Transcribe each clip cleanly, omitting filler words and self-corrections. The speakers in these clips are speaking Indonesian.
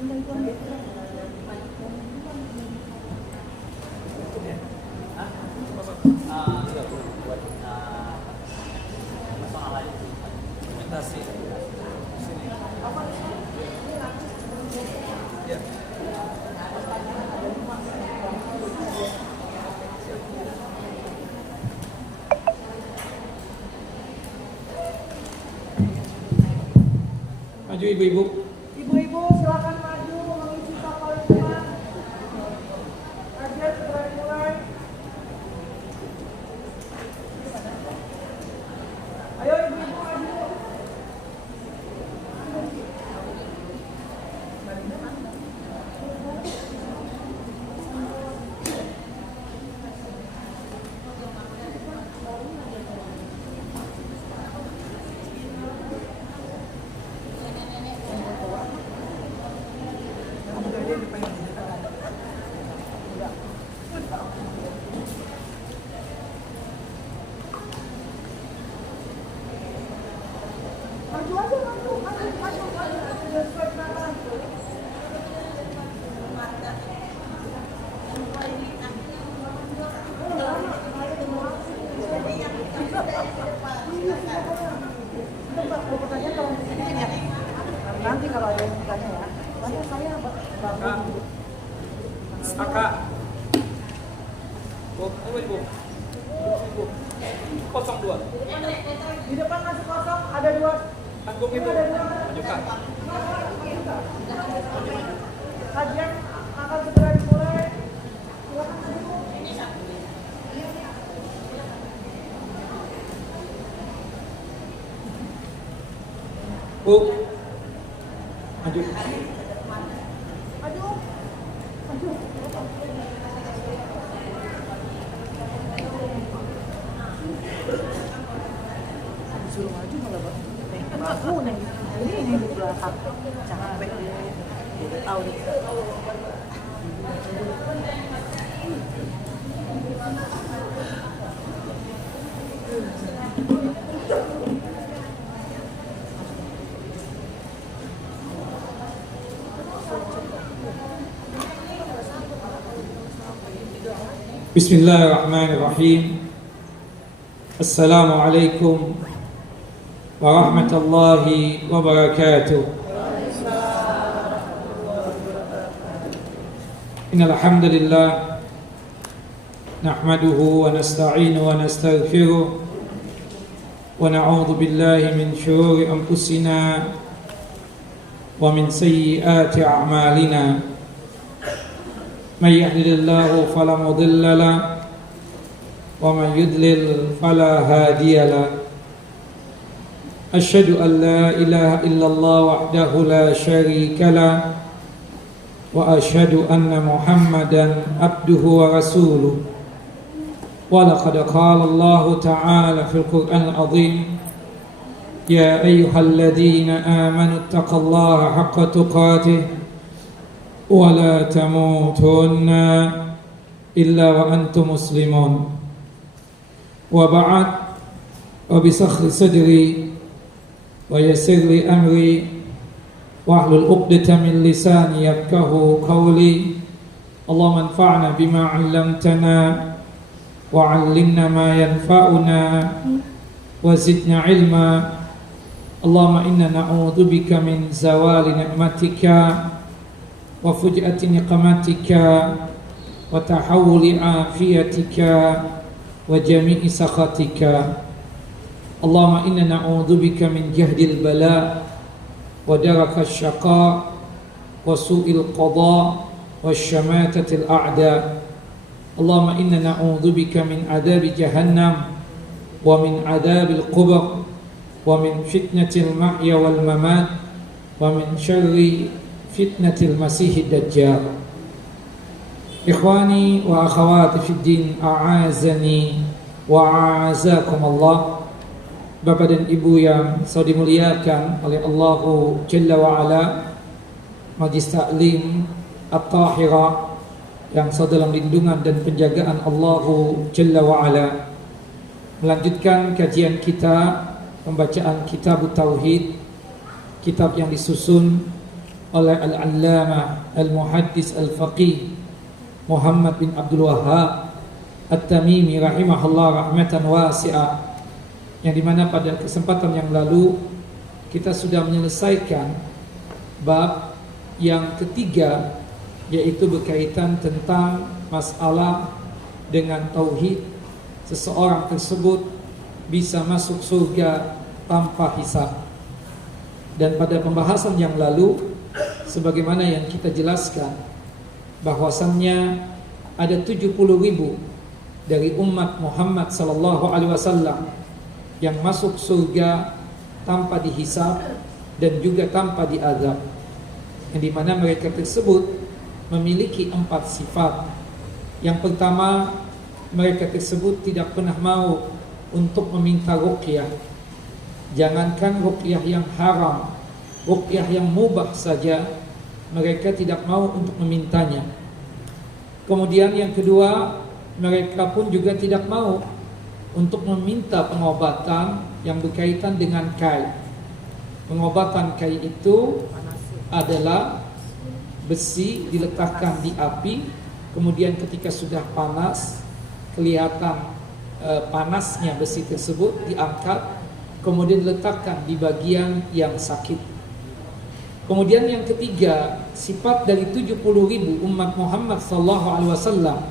Maju ibu-ibu. Ibu-ibu silakan maju mengisi kapalnya. Kajian segera dimulai. Ayo ibu-ibu maju. Maju aja, maju. Nanti kalau ada yang bertanya ya, tanya saya bangun. Kakak. Bu, ibu. 02. Di depan masih kosong, ada dua. Tanggung itu. Majukan. Kajian akan segera dimulai. Silakan maju. Bu. Maju. Maju. Suruh maju malah baku nih. Ini di belakang. Capek dia. Udah tahu nih. Bismillahirrahmanirrahim. Assalamualaikum warahmatullahi wabarakatuh. Innal hamdalillah nahmaduhu wa nasta'inuhu wa nastaghfiruh wa na'udzu billahi min shururi anfusina wa min sayyiati a'malina. من يهد الله فلا مضل له ومن يضلل فلا هادي له أشهد أن لا إله إلا الله وحده لا شريك له وأشهد أن محمدا عبده ورسوله ولقد قال الله تعالى في القرآن العظيم يا أيها الذين آمنوا اتقوا الله حق تقاته ولا تموتن إلا وأنتم مسلمون وبعد وبسخر صدري ويسر لي أمري واحلل عقدة من لساني يفقهوا قولي اللهم انفعنا بما علمتنا وعلمنا ما ينفعنا وزدنا علما اللهم إنا نعوذ بك من زوال نعمتك وفجأة نقمتك وتحول عافيتك وجميع سخطك اللهم إنا نعوذ بك من جهد البلاء ودرك الشقاء وسوء القضاء والشماتة الأعداء اللهم إنا نعوذ بك من عذاب جهنم ومن عذاب القبر ومن فتنة المحيا والممات ومن شر فتنة المسيح الدجال. Ikhwani wa akhawati fid din, a'azani wa a'azakum Allah. Bapak dan Ibu yang saya dimuliakan oleh Allah Jalla wa Ala, Majlis Ta'lim At-Tahirah yang saya dalam lindungan dan penjagaan Allah Jalla wa Ala, melanjutkan kajian kita pembacaan Kitab Tauhid, kitab yang disusun oleh Al-Allamah Al-Muhaddis Al-Faqih Muhammad bin Abdul Wahhab At-Tamimi rahimahullah rahmatan wasi'ah, yang dimana pada kesempatan yang lalu kita sudah menyelesaikan bab yang ketiga, yaitu berkaitan tentang masalah dengan tauhid, seseorang tersebut bisa masuk surga tanpa hisab. Dan pada pembahasan yang lalu, sebagaimana yang kita jelaskan, bahwasannya ada 70.000 dari umat Muhammad sallallahu alaihi wasallam yang masuk surga tanpa dihisab dan juga tanpa diazab, yang dimana mereka tersebut memiliki 4 sifat. Yang pertama, mereka tersebut tidak pernah mau untuk meminta ruqyah. Jangankan ruqyah yang haram, ruqyah yang mubah saja mereka tidak mau untuk memintanya. Kemudian yang kedua, mereka pun juga tidak mau untuk meminta pengobatan yang berkaitan dengan kai. Pengobatan kai itu adalah besi diletakkan di api, kemudian ketika sudah panas, kelihatan panasnya besi tersebut, diangkat, kemudian diletakkan di bagian yang sakit. Kemudian yang ketiga, sifat dari 70.000 umat Muhammad SAW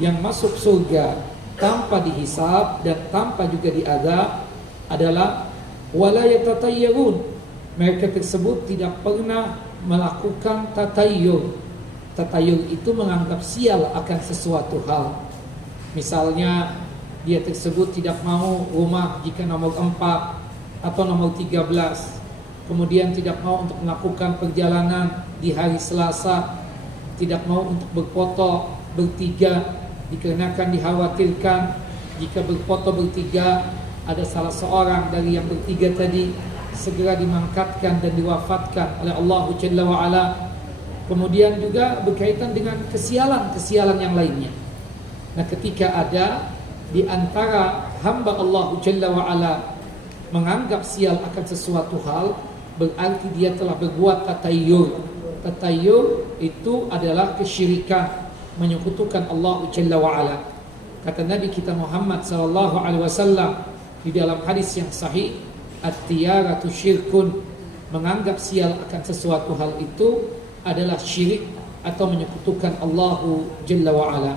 yang masuk surga tanpa dihisab dan tanpa juga diazab adalah wala yatatayyarun. Mereka tersebut tidak pernah melakukan tatayyur. Tatayyur itu menganggap sial akan sesuatu hal. Misalnya dia tersebut tidak mau rumah jika nomor 4 atau nomor 13, kemudian tidak mau untuk melakukan perjalanan di hari Selasa, tidak mau untuk berfoto bertiga dikarenakan dikhawatirkan jika berfoto bertiga ada salah seorang dari yang bertiga tadi segera dimangkatkan dan diwafatkan oleh Allah Jalla wa Ala. Kemudian juga berkaitan dengan kesialan-kesialan yang lainnya. Nah, ketika ada di antara hamba Allah Jalla wa Ala menganggap sial akan sesuatu hal, berarti dia telah berbuat tatayyur. Tatayyur itu adalah kesyirikan, menyekutukan Allah Jalla wa Ala. Kata Nabi kita Muhammad sallallahu alaihi wasallam di dalam hadis yang sahih, at-tiyaratu syirkun, menganggap sial akan sesuatu hal itu adalah syirik atau menyekutukan Allah Jalla wa Ala.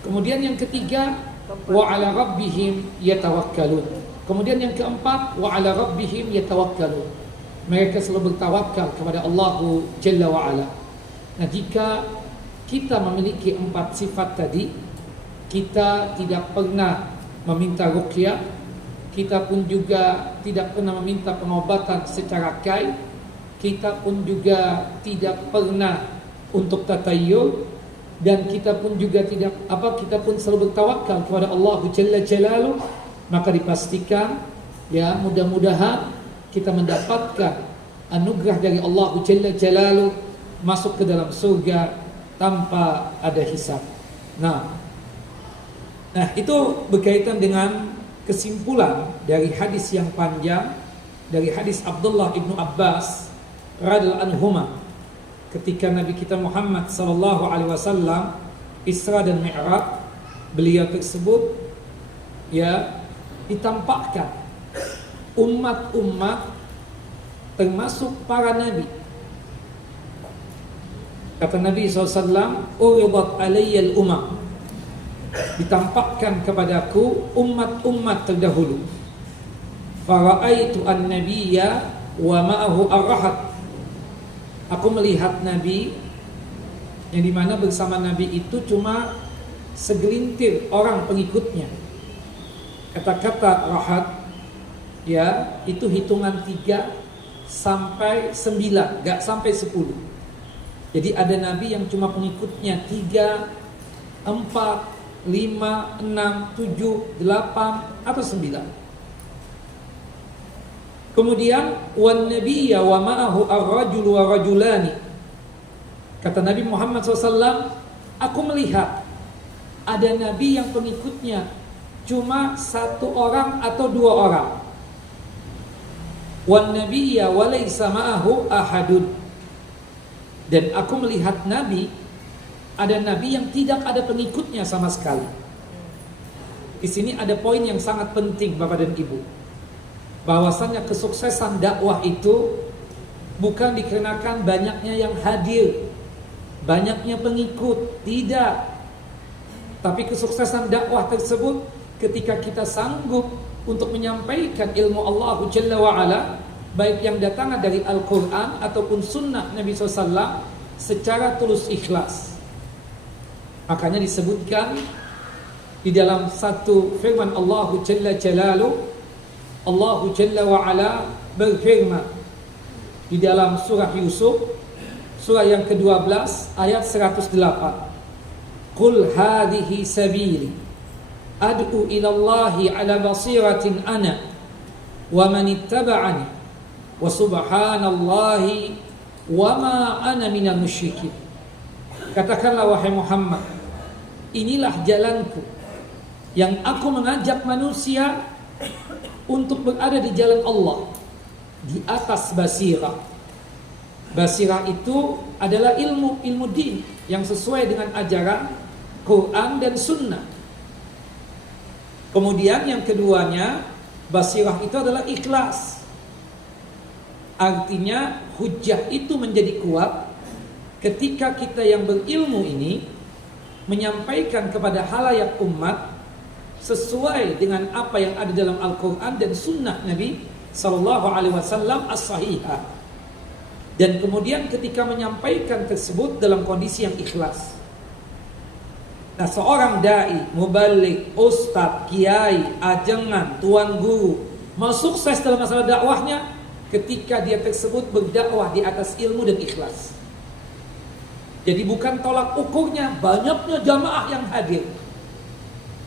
Kemudian yang ketiga, wa 'ala rabbihim yatawakkalun. Kemudian yang keempat, wa 'ala rabbihim yatawakkalun. Mereka selalu bertawakal kepada Allah Jalla wa Ala. Nah, jika kita memiliki 4 sifat tadi, kita tidak pernah meminta ruqyah, kita pun juga tidak pernah meminta pengobatan secara kai, kita pun juga tidak pernah untuk tatayyur, dan kita pun juga kita pun selalu bertawakal kepada Allah Jalla Jalaluh, maka dipastikan ya mudah-mudahan kita mendapatkan anugerah dari Allah Jalla Jalaluh masuk ke dalam surga tanpa ada hisab. Nah, itu berkaitan dengan kesimpulan dari hadis yang panjang, dari hadis Abdullah ibnu Abbas radhiyallahu anhuma, ketika Nabi kita Muhammad sallallahu alaihi wasallam Isra dan Mi'raj, beliau tersebut ya ditampakkan umat-umat termasuk para nabi. Kata Nabi SAW, uridat alayyal umam, ditampakkan kepadaku umat-umat terdahulu. Fara'aitu an-nabiyya wa ma'ahu ar-rahat. Aku melihat Nabi, yang dimana bersama Nabi itu cuma segelintir orang pengikutnya. Kata-kata rahat ya itu hitungan 3 sampai 9, gak sampai 10. Jadi ada Nabi yang cuma pengikutnya 3, 4, 5, 6, 7, 8 atau 9. Kemudian wan nabiyya wa ma'ahu ar-rajulu wa rajulani. Kata Nabi Muhammad SAW, aku melihat ada Nabi yang pengikutnya cuma 1 orang atau 2 orang. Wan nabiyya wa laysa ma'ahu ahadun. Dan aku melihat Nabi, ada Nabi yang tidak ada pengikutnya sama sekali. Di sini ada poin yang sangat penting Bapak dan Ibu, bahwasannya kesuksesan dakwah itu bukan dikarenakan banyaknya yang hadir, banyaknya pengikut, tidak. Tapi kesuksesan dakwah tersebut ketika kita sanggup untuk menyampaikan ilmu Allah Jalla wa'ala, baik yang datang dari Al-Quran ataupun sunnah Nabi SAW, secara tulus ikhlas. Makanya disebutkan di dalam satu firman Allah Jalla Jalaluh, Allah Jalla wa'ala berfirman di dalam surah Yusuf, surah yang ke-12 ayat 108. Qul hadhihi sabili ad'u ila Allahi ala basiratin ana wa man ittaba'ani wa subhanallahi wa ma ana minal musyrikin. Katakanlah wahai Muhammad, inilah jalanku yang aku mengajak manusia untuk berada di jalan Allah di atas basirah. Basirah itu adalah ilmu din yang sesuai dengan ajaran Quran dan Sunnah. Kemudian yang keduanya, basirah itu adalah ikhlas. Artinya hujjah itu menjadi kuat ketika kita yang berilmu ini menyampaikan kepada halayak umat sesuai dengan apa yang ada dalam Al-Quran dan Sunnah Nabi Sallallahu Alaihi Wasallam as-sahihah. Dan kemudian ketika menyampaikan tersebut dalam kondisi yang ikhlas. Nah, seorang dai, mubaligh, ustadz, kiai, ajengan, tuan guru mau sukses dalam masalah dakwahnya ketika dia tersebut berdakwah di atas ilmu dan ikhlas. Jadi bukan tolak ukurnya banyaknya jamaah yang hadir.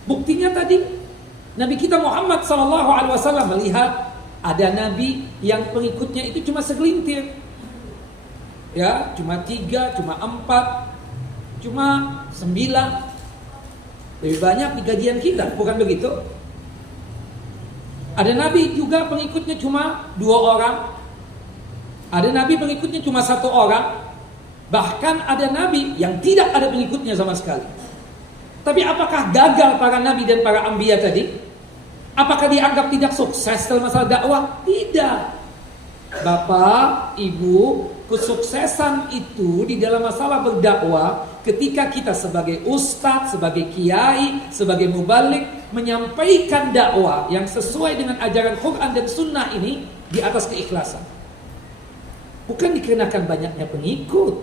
Buktinya tadi Nabi kita Muhammad SAW melihat ada Nabi yang pengikutnya itu cuma segelintir, ya, cuma 3, cuma 4, cuma 9. Lebih banyak di kajian kita, bukan begitu? Ada Nabi juga pengikutnya cuma 2 orang. Ada Nabi pengikutnya cuma 1 orang. Bahkan ada Nabi yang tidak ada pengikutnya sama sekali. Tapi apakah gagal para Nabi dan para Anbiya tadi? Apakah dianggap tidak sukses dalam masalah dakwah? Tidak. Bapak, Ibu, kesuksesan itu di dalam masalah berdakwah ketika kita sebagai ustadz, sebagai kiai, sebagai mubaligh menyampaikan dakwah yang sesuai dengan ajaran Quran dan Sunnah ini di atas keikhlasan. Bukan dikarenakan banyaknya pengikut.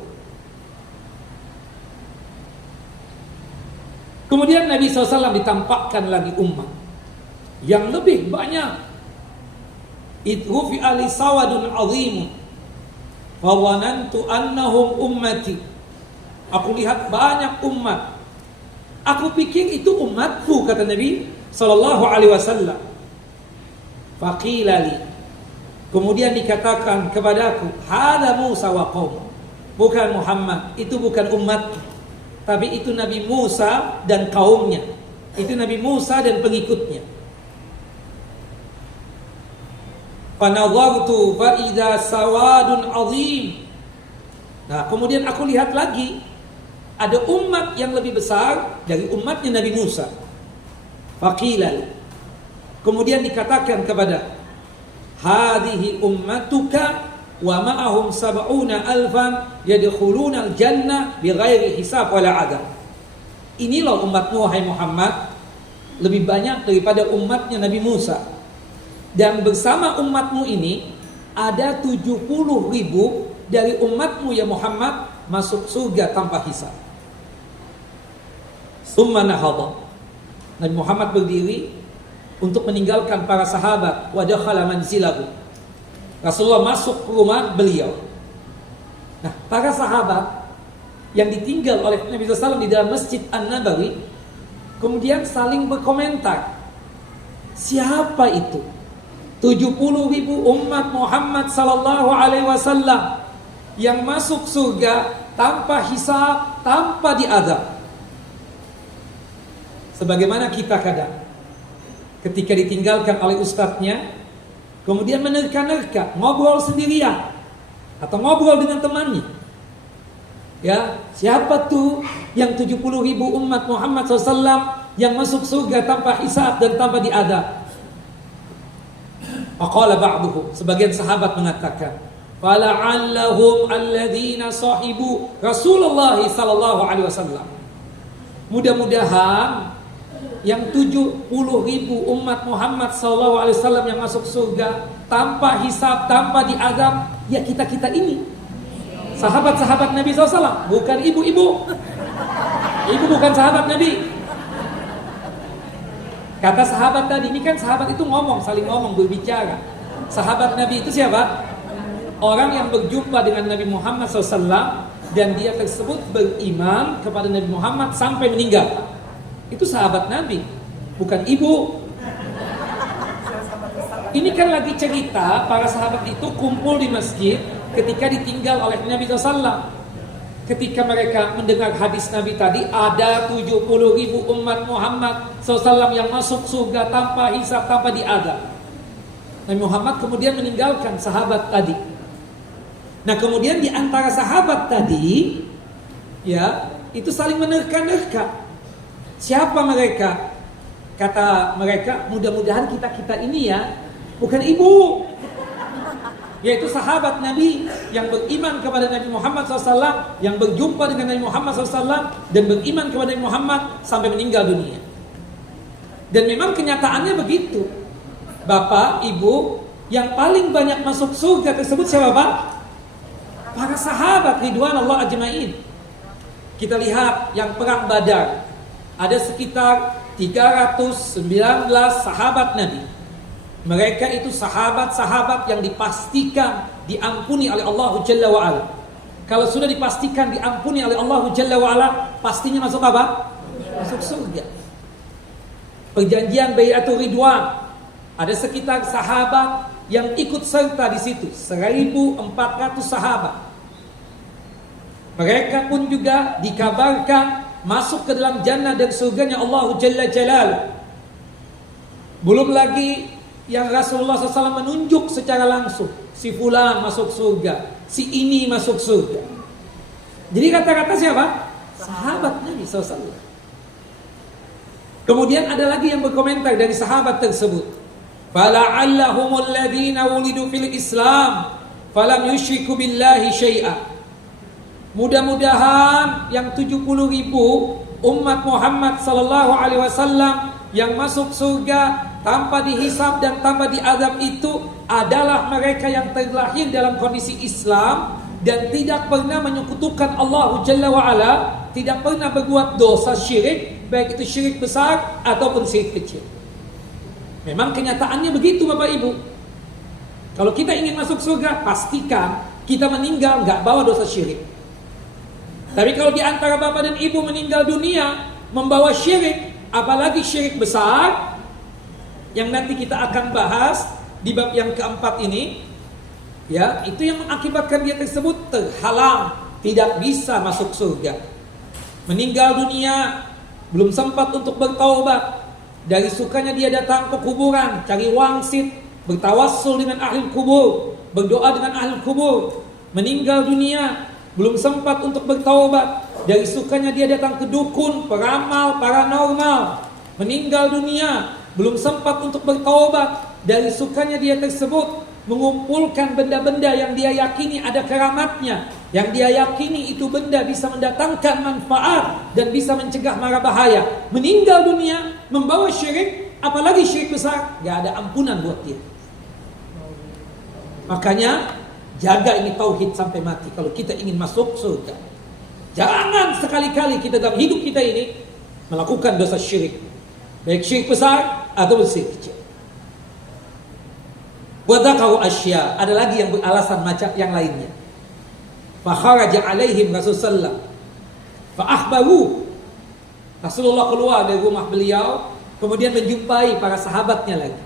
Kemudian Nabi SAW ditampakkan lagi umat yang lebih banyak. Idhufi ali sawadun azimun fawanantu annahum ummati. Aku lihat banyak umat, aku pikir itu umatku, kata Nabi sallallahu alaihi wasallam. Faqila li, kemudian dikatakan kepadaku, hada Musa wa qaum. Bukan Muhammad, itu bukan umatku, tapi itu Nabi Musa dan kaumnya. Itu Nabi Musa dan pengikutnya. Fanadhartu fa idza sawadun azim. Nah, kemudian aku lihat lagi ada umat yang lebih besar dari umatnya Nabi Musa. Faqila, kemudian dikatakan kepada, hadhihi ummatuka wa ma'ahum sab'una alfan yadkhuluna al-jannah bighairi hisab wala adab. Inilah umatmu wahai Muhammad, lebih banyak daripada umatnya Nabi Musa. Dan bersama umatmu ini ada 70.000 dari umatmu ya Muhammad masuk surga tanpa hisab. Summa nahadha, Nabi Muhammad berdiri untuk meninggalkan para sahabat. Wa dakhala manzilahu, Rasulullah masuk ke rumah beliau. Nah, para sahabat yang ditinggal oleh Nabi SAW di dalam Masjid An-Nabawi kemudian saling berkomentar, siapa itu 70.000 umat Muhammad sallallahu alaihi wasallam yang masuk surga tanpa hisab, tanpa diadab. Sebagaimana kita kadang ketika ditinggalkan oleh ustadznya kemudian menerka-nerka, ngobrol sendirian atau ngobrol dengan temannya. Ya, siapa tuh yang 70 ribu umat Muhammad SAW yang masuk surga tanpa hisab dan tanpa diadab? Faqala ba'duhum, sebagian sahabat mengatakan, fala'allahum alladzina sahibu Rasulullah sallallahu alaihi wasallam. Mudah-mudahan yang 70 ribu umat Muhammad sallallahu alaihi wasallam yang masuk surga tanpa hisab, tanpa diadab, ya kita-kita ini. Sahabat-sahabat Nabi SAW, bukan ibu-ibu. Ibu bukan sahabat Nabi. Kata sahabat tadi, ini kan sahabat itu ngomong, saling ngomong, berbicara. Sahabat Nabi itu siapa? Orang yang berjumpa dengan Nabi Muhammad SAW dan dia tersebut beriman kepada Nabi Muhammad sampai meninggal. Itu sahabat Nabi, bukan ibu. Ini kan lagi cerita para sahabat itu kumpul di masjid ketika ditinggal oleh Nabi SAW. Ketika mereka mendengar hadis Nabi tadi, ada 70 ribu umat Muhammad SAW yang masuk surga tanpa hisab, tanpa diadab. Nabi Muhammad kemudian meninggalkan sahabat tadi. Nah kemudian di antara sahabat tadi, ya itu saling menerka-nerka. Siapa mereka? Kata mereka, mudah-mudahan kita ini ya bukan ibu, yaitu sahabat Nabi yang beriman kepada Nabi Muhammad SAW, yang berjumpa dengan Nabi Muhammad SAW dan beriman kepada Nabi Muhammad sampai meninggal dunia. Dan memang kenyataannya begitu. Bapak, ibu, yang paling banyak masuk surga tersebut siapa Pak? Para sahabat ridwanullah ajmain. Kita lihat yang perang Badar, ada sekitar 319 sahabat Nabi. Mereka itu sahabat-sahabat yang dipastikan diampuni oleh Allah Jalla wa'ala. Kalau sudah dipastikan diampuni oleh Allah Jalla wa'ala, pastinya masuk apa? Masuk surga. Perjanjian Bai'atul Ridwan, ada sekitar sahabat yang ikut serta di situ, 1.400 sahabat. Mereka pun juga dikabarkan masuk ke dalam jannah dan surganya Allah Jalla Jalaluhu. Belum lagi yang Rasulullah SAW menunjuk secara langsung, si fulan masuk surga, si ini masuk surga. Jadi kata-kata siapa? Sahabat Nabi SAW. Kemudian ada lagi yang berkomentar dari sahabat tersebut, fala'allahumul ladzina wulidu fil Islam falam yusyriku billahi syai'a. Mudah-mudahan yang 70 ribu umat Muhammad sallallahu alaihi wasallam yang masuk surga tanpa dihisab dan tanpa diazab itu adalah mereka yang terlahir dalam kondisi Islam dan tidak pernah menyekutukan Allah Jalla wa'ala, tidak pernah berbuat dosa syirik, baik itu syirik besar ataupun syirik kecil. Memang kenyataannya begitu Bapak Ibu. Kalau kita ingin masuk surga, pastikan kita meninggal gak bawa dosa syirik. Tapi kalau di antara Bapak dan Ibu meninggal dunia membawa syirik, apalagi syirik besar, yang nanti kita akan bahas di bab yang keempat ini, ya, itu yang mengakibatkan dia tersebut terhalang, tidak bisa masuk surga. Meninggal dunia, belum sempat untuk bertaubat, dari sukanya dia datang ke kuburan, cari wangsit, bertawassul dengan ahli kubur, berdoa dengan ahli kubur. Meninggal dunia, belum sempat untuk bertaubat, dari sukanya dia datang ke dukun, peramal, paranormal. Meninggal dunia, belum sempat untuk bertaubat, dari sukanya dia tersebut mengumpulkan benda-benda yang dia yakini ada keramatnya, yang dia yakini itu benda bisa mendatangkan manfaat dan bisa mencegah mara bahaya. Meninggal dunia membawa syirik, apalagi syirik besar, gak ada ampunan buat dia. Makanya jaga ini tauhid sampai mati kalau kita ingin masuk surga. Jangan sekali-kali kita dalam hidup kita ini melakukan dosa syirik, baik syirik besar atau syirik kecil. Wadakahu asya, ada lagi yang beralasan macam yang lainnya. Fa kharaja alaihim Rasulullah fa akhbaru. Rasulullah keluar dari rumah beliau, kemudian menjumpai para sahabatnya lagi.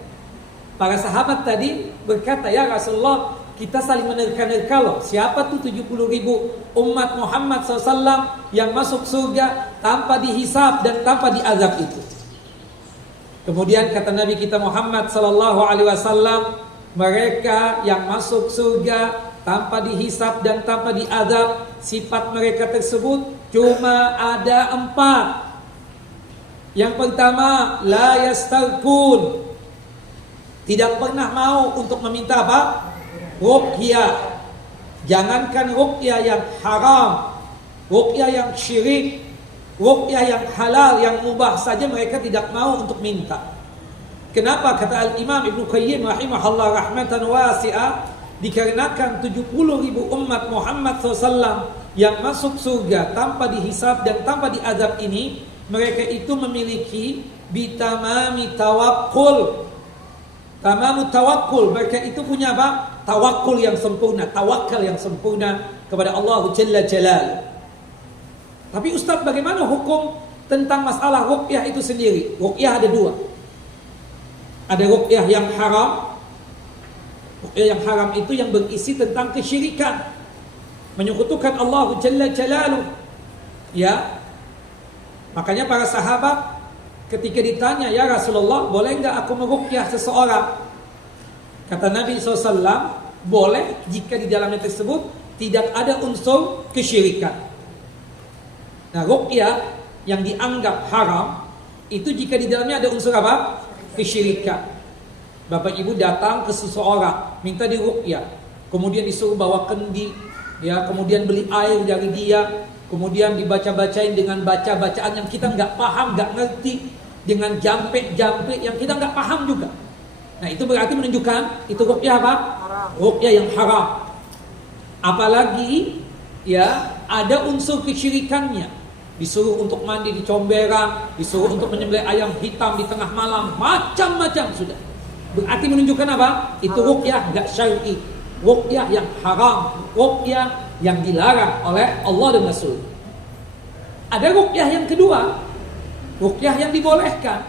Para sahabat tadi berkata, ya Rasulullah, kita saling menerka-nerka loh, siapa tuh 70 ribu umat Muhammad SAW yang masuk surga tanpa dihisab dan tanpa diazab itu. Kemudian kata Nabi kita Muhammad SAW, mereka yang masuk surga tanpa dihisab dan tanpa diazab. Sifat mereka tersebut cuma ada 4. Yang pertama, la yastarqun, tidak pernah mau untuk meminta apa? Ruqyah. Jangankan ruqyah yang haram, ruqyah yang syirik, ruqyah yang halal, yang mubah saja mereka tidak mau untuk minta. Kenapa? Kata Al-Imam Ibnu Qayyim rahimahullah rahmatan wasi'ah, dikarenakan 70.000 umat Muhammad SAW yang masuk surga tanpa dihisab dan tanpa diazab ini, mereka itu memiliki bitamami tawakkul. Tamamu tawakkul, mereka itu punya apa? Tawakkul yang sempurna, tawakal yang sempurna kepada Allah Jalla Jalal. Tapi Ustaz, bagaimana hukum tentang masalah ruqyah itu sendiri? Ruqyah ada 2. Ada ruqyah yang haram. Ruqyah yang haram itu yang berisi tentang kesyirikan, menyekutukan Allah Jalla Jalaluh. Ya. Makanya para sahabat ketika ditanya, ya Rasulullah, boleh enggak aku meruqyah seseorang? Kata Nabi SAW, boleh jika di dalamnya tersebut tidak ada unsur kesyirikan. Nah, ruqyah yang dianggap haram itu jika di dalamnya ada unsur apa? Kesyirikan. Bapak ibu datang ke seseorang minta diruqyah, kemudian disuruh bawa kendi, ya, kemudian beli air dari dia, kemudian dibaca-bacain dengan baca-bacaan yang kita nggak paham, nggak ngerti, dengan jampe-jampe yang kita nggak paham juga. Nah, itu berarti menunjukkan itu ruqyah apa? Ruqyah yang haram. Apalagi ya ada unsur kesyirikannya. Disuruh untuk mandi di comberan, disuruh untuk menyembelih ayam hitam di tengah malam, macam-macam sudah. Berarti menunjukkan apa? Itu ruqyah enggak syar'i, ruqyah yang haram, ruqyah yang dilarang oleh Allah dan Rasul. Ada ruqyah yang kedua, ruqyah yang dibolehkan,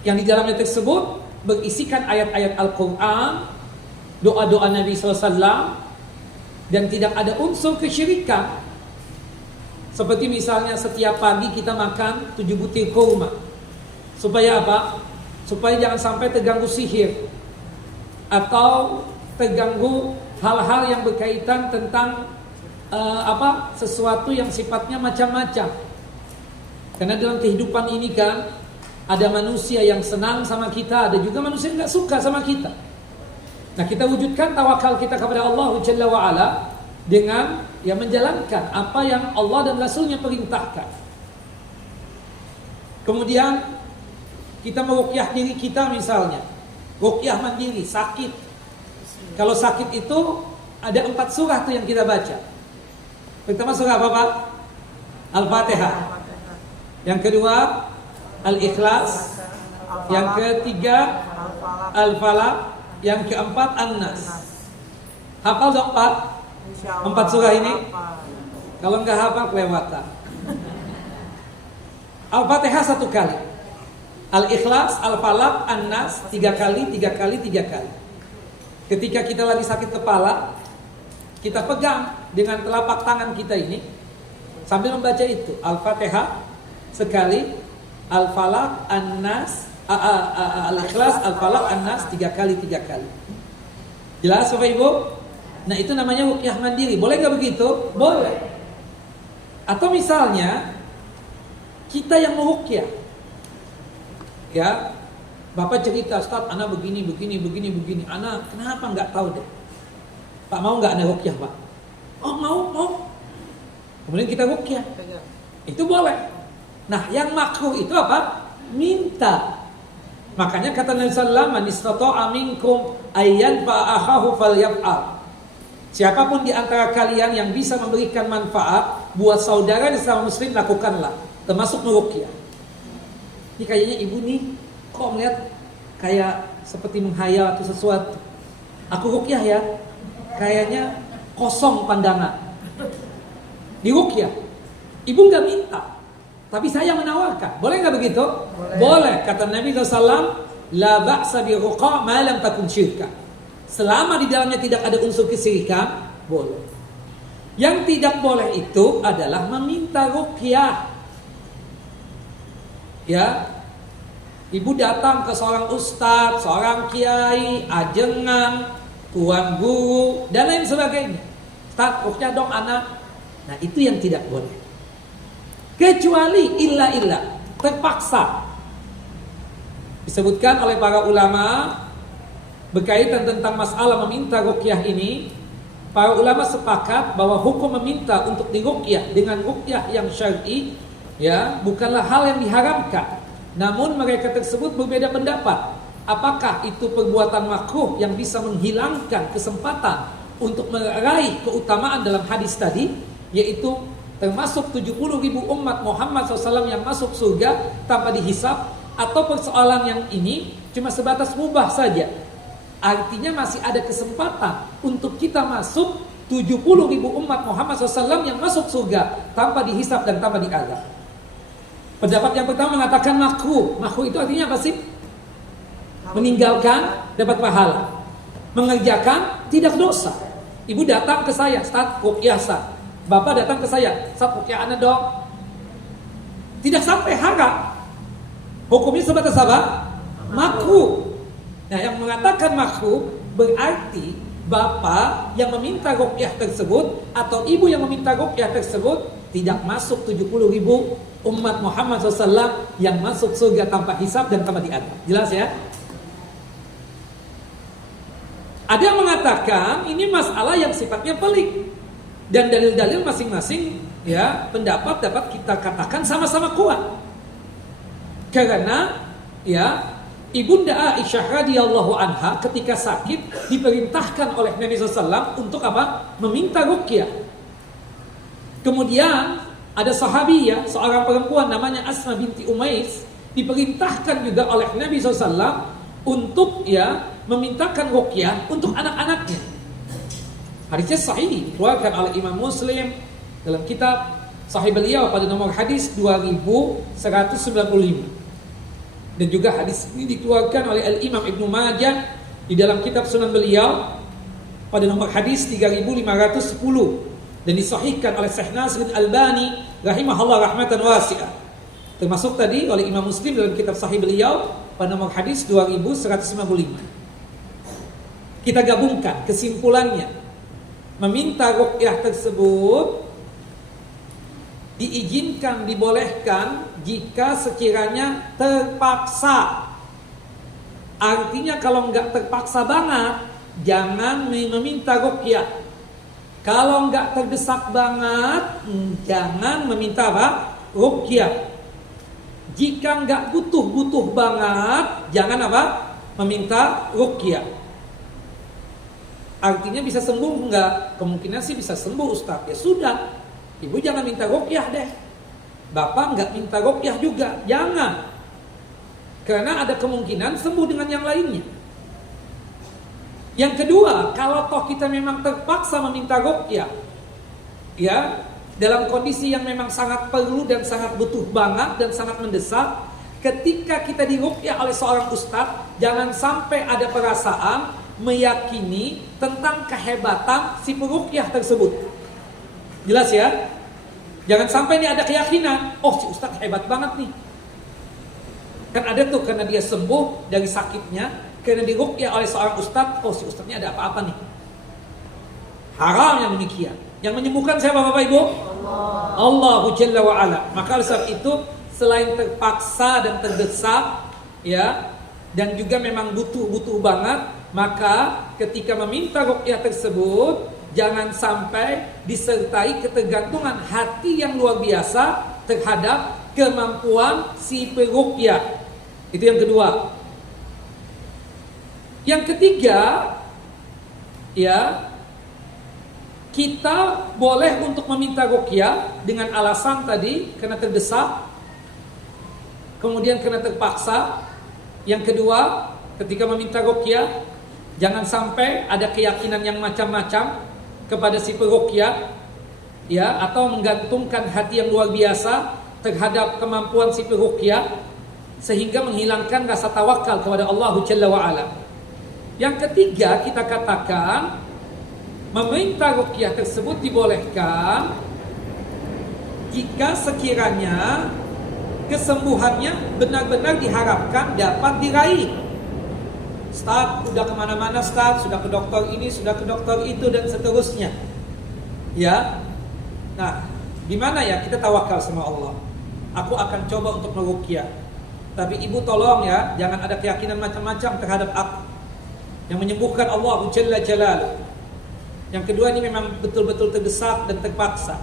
yang di dalamnya tersebut berisikan ayat-ayat Al-Quran, doa-doa Nabi SAW, dan tidak ada unsur kesyirikan. Seperti misalnya setiap pagi kita makan 7 butir kurma. Supaya apa? Supaya jangan sampai terganggu sihir, atau terganggu hal-hal yang berkaitan tentang sesuatu yang sifatnya macam-macam. Karena dalam kehidupan ini kan ada manusia yang senang sama kita, ada juga manusia yang nggak suka sama kita. Nah, kita wujudkan tawakal kita kepada Allah Jalla wa'ala dengan menjalankan apa yang Allah dan Rasulnya perintahkan. Kemudian kita meruqyah diri kita, misalnya ruqyah mandiri, sakit. Kalau sakit itu ada 4 surah tuh yang kita baca. Pertama surah apa, Pak? Al-Fatihah. Yang kedua Al-Ikhlas, yang ketiga Al-Falaq, yang keempat An-Nas. Hafal dong, Pak? 4 surah ini. Kalau enggak hafal kelewatan. Al-Fatihah 1 kali, Al-Ikhlas, Al-Falaq, An-Nas 3 kali. Ketika kita lagi sakit kepala, kita pegang dengan telapak tangan kita ini sambil membaca itu, Al-Fatihah sekali, Al-Falaq, An-Nas, Al-Ikhlas, Al-Falaq, An-Nas 3 kali. Jelas Bapak Ibu? Nah, itu namanya ruqyah mandiri. Boleh gak begitu? Boleh. Atau misalnya kita yang meruqyah, ya, Bapak cerita, Ustaz, ana begini. Ana kenapa gak tahu deh. Pak, mau gak ana ruqyah, Pak? Oh, mau. Kemudian kita ruqyah. Itu boleh. Nah, yang makruh itu apa? Minta. Makanya kata Nabi sallallahu alaihi wasallam, "Man istata'a minkum ayyan fa'ahahu falyaf'al." Siapapun di antara kalian yang bisa memberikan manfaat buat saudara sesama muslim, lakukanlah, termasuk meruqyah. Ini kayaknya ibu nih kok melihat kayak seperti menghayal atau sesuatu. Aku ruqyah ya. Kayaknya kosong pandangan. Di ruqyah. Ibu enggak minta, tapi saya menawarkan. Boleh enggak begitu? Boleh. Kata Nabi SAW, la ba'sa bi ruqa' ma lam takun syirka. Selama di dalamnya tidak ada unsur kesyirikan, boleh. Yang tidak boleh itu adalah meminta ruqyah. Ya, ibu datang ke seorang ustadz, seorang kiai, ajengan, tuan guru, dan lain sebagainya. Ustaz, ruqyah dong anak. Nah, itu yang tidak boleh. Kecuali illa terpaksa. Disebutkan oleh para ulama berkaitan tentang masalah meminta ruqyah ini. Para ulama sepakat bahwa hukum meminta untuk diruqyah dengan ruqyah yang syar'i, ya, bukanlah hal yang diharamkan. Namun mereka tersebut berbeda pendapat. Apakah itu perbuatan makruh yang bisa menghilangkan kesempatan untuk meraih keutamaan dalam hadis tadi, yaitu termasuk 70.000 umat Muhammad SAW yang masuk surga tanpa dihisab, atau persoalan yang ini cuma sebatas mubah saja. Artinya masih ada kesempatan untuk kita masuk 70.000 umat Muhammad SAW yang masuk surga tanpa dihisab dan tanpa diazab. Pendapat yang pertama mengatakan makruh. Makruh itu artinya apa sih? Meninggalkan dapat pahala, mengerjakan tidak dosa. Ibu datang ke saya, Ustaz, ruqyah Ustaz. Bapak datang ke saya, Ustaz, ruqyah ana dong. Tidak sampai haram. Hukumnya sebatas apa? Makruh. Nah, yang mengatakan makruh berarti bapak yang meminta ruqyah tersebut atau ibu yang meminta ruqyah tersebut tidak masuk 70.000 umat Muhammad SAW yang masuk surga tanpa hisab dan tanpa diazab. Jelas ya? Ada yang mengatakan ini masalah yang sifatnya pelik, dan dalil-dalil masing-masing, ya, pendapat dapat kita katakan sama-sama kuat. Karena, ya, Ibunda Aisyah radhiyallahu anha ketika sakit diperintahkan oleh Nabi SAW untuk apa? Meminta ruqyah. Kemudian ada sahabiyah, seorang perempuan namanya Asma binti Umais, diperintahkan juga oleh Nabi SAW untuk, ya, memintakan ruqyah untuk anak-anaknya. Hadisnya sahih, dikeluarkan oleh Imam Muslim dalam kitab Sahih beliau pada nomor hadis 2195. Dan juga hadis ini dikeluarkan oleh Al-Imam Ibnu Majah di dalam kitab Sunan beliau pada nomor hadis 3510 dan disahihkan oleh Syekh Nasruddin Albani rahimahullah rahmatan wasi'ah. Termasuk tadi oleh Imam Muslim dalam kitab Sahih beliau pada nomor hadis 2155. Kita gabungkan kesimpulannya. Meminta ruqyah tersebut diizinkan, dibolehkan jika sekiranya terpaksa. Artinya kalau enggak terpaksa banget, jangan meminta ruqyah. Kalau enggak terdesak banget, jangan meminta apa? Ruqyah. Jika enggak butuh banget, jangan apa? Meminta ruqyah. Artinya bisa sembuh enggak? Kemungkinan sih bisa sembuh, Ustaz. Ya sudah, ibu jangan minta ruqyah deh. Bapak enggak minta ruqyah juga, jangan. Karena ada kemungkinan sembuh dengan yang lainnya. Yang kedua, kalau toh kita memang terpaksa meminta ruqyah, ya, dalam kondisi yang memang sangat perlu dan sangat butuh banget dan sangat mendesak, ketika kita diruqyah oleh seorang ustadz, jangan sampai ada perasaan meyakini tentang kehebatan si peruqyah tersebut. Jelas ya? Jangan sampai ini ada keyakinan, oh si ustadz hebat banget nih. Kan ada tuh, karena dia sembuh dari sakitnya, karena diruqyah oleh seorang ustadz, oh si ustadznya ada apa-apa nih. Haram yang demikian. Yang menyembuhkan siapa Bapak Ibu? Allahu Jalla wa Ala. Maka oleh sebab itu, selain terpaksa dan terdesak, ya, dan juga memang butuh banget, maka ketika meminta ruqyah tersebut jangan sampai disertai ketergantungan hati yang luar biasa terhadap kemampuan si peruqyah. Itu yang kedua. Yang ketiga, ya, kita boleh untuk meminta ruqyah dengan alasan tadi karena terdesak, kemudian karena terpaksa. Yang kedua, ketika meminta ruqyah jangan sampai ada keyakinan yang macam-macam kepada si peruqyah, ya, atau menggantungkan hati yang luar biasa terhadap kemampuan si peruqyah sehingga menghilangkan rasa tawakal kepada Allah Jalla wa Ala. Yang ketiga, kita katakan meminta ruqyah tersebut dibolehkan jika sekiranya kesembuhannya benar-benar diharapkan dapat diraih. Ustaz, udah kemana-mana Ustaz, sudah ke dokter ini, sudah ke dokter itu, dan seterusnya. Ya. Nah, gimana ya kita tawakal sama Allah. Aku akan coba untuk meruqyah. Tapi ibu tolong ya, jangan ada keyakinan macam-macam terhadap aku. Yang menyembuhkan Allah Jalla Jalaluh. Yang kedua, ini memang betul-betul terdesak dan terpaksa.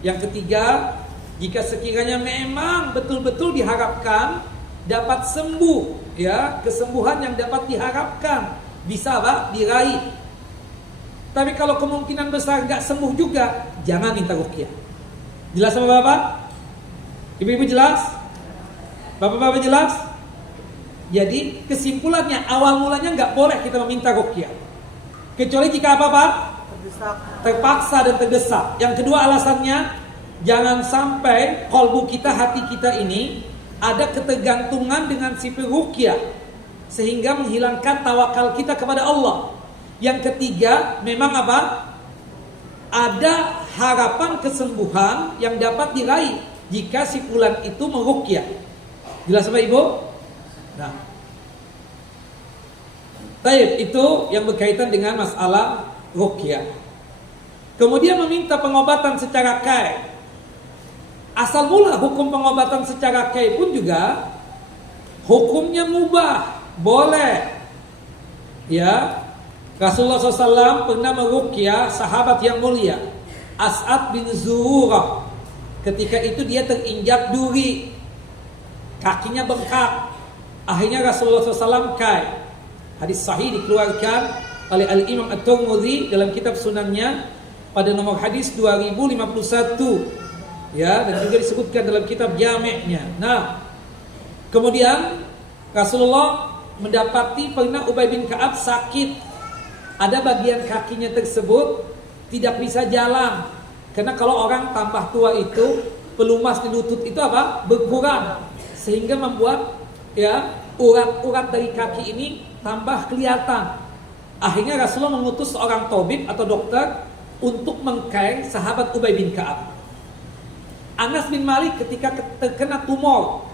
Yang ketiga, jika sekiranya memang betul-betul diharapkan dapat sembuh, ya, kesembuhan yang dapat diharapkan bisa apa? Diraih. Tapi kalau kemungkinan besar nggak sembuh juga, jangan minta ruqyah. Jelas sama Bapak? Ibu-ibu jelas? Bapak-bapak jelas? Jadi kesimpulannya, awal mulanya nggak boleh kita meminta ruqyah, kecuali jika apa Pak? Terpaksa dan terdesak. Yang kedua alasannya, jangan sampai kolbu kita, hati kita ini ada ketergantungan dengan si peruqyah sehingga menghilangkan tawakal kita kepada Allah. Yang ketiga, memang apa? Ada harapan kesembuhan yang dapat diraih jika si fulan itu meruqyah. Jelas Bapak Ibu? Nah, baik, itu yang berkaitan dengan masalah ruqyah. Kemudian meminta pengobatan secara kai. Asal mula hukum pengobatan secara kai pun juga hukumnya mubah, boleh. Ya, Rasulullah SAW pernah meruqyah sahabat yang mulia As'ad bin Zurarah. Ketika itu dia terinjak duri, kakinya bengkak. Akhirnya Rasulullah SAW kai. Hadis sahih dikeluarkan oleh Al-Imam At-Tirmidzi dalam kitab sunannya pada nomor hadis 2051. Ya, dan juga disebutkan dalam kitab Jami'-nya. Nah, kemudian Rasulullah mendapati pernah Ubay bin Ka'ab sakit. Ada bagian kakinya tersebut tidak bisa jalan. Karena kalau orang tambah tua itu, pelumas di lutut itu apa? Berkurang. Sehingga membuat ya urat-urat dari kaki ini tambah kelihatan. Akhirnya Rasulullah mengutus seorang tabib atau dokter untuk mengkai sahabat Ubay bin Ka'ab. Anas bin Malik ketika terkena tumor,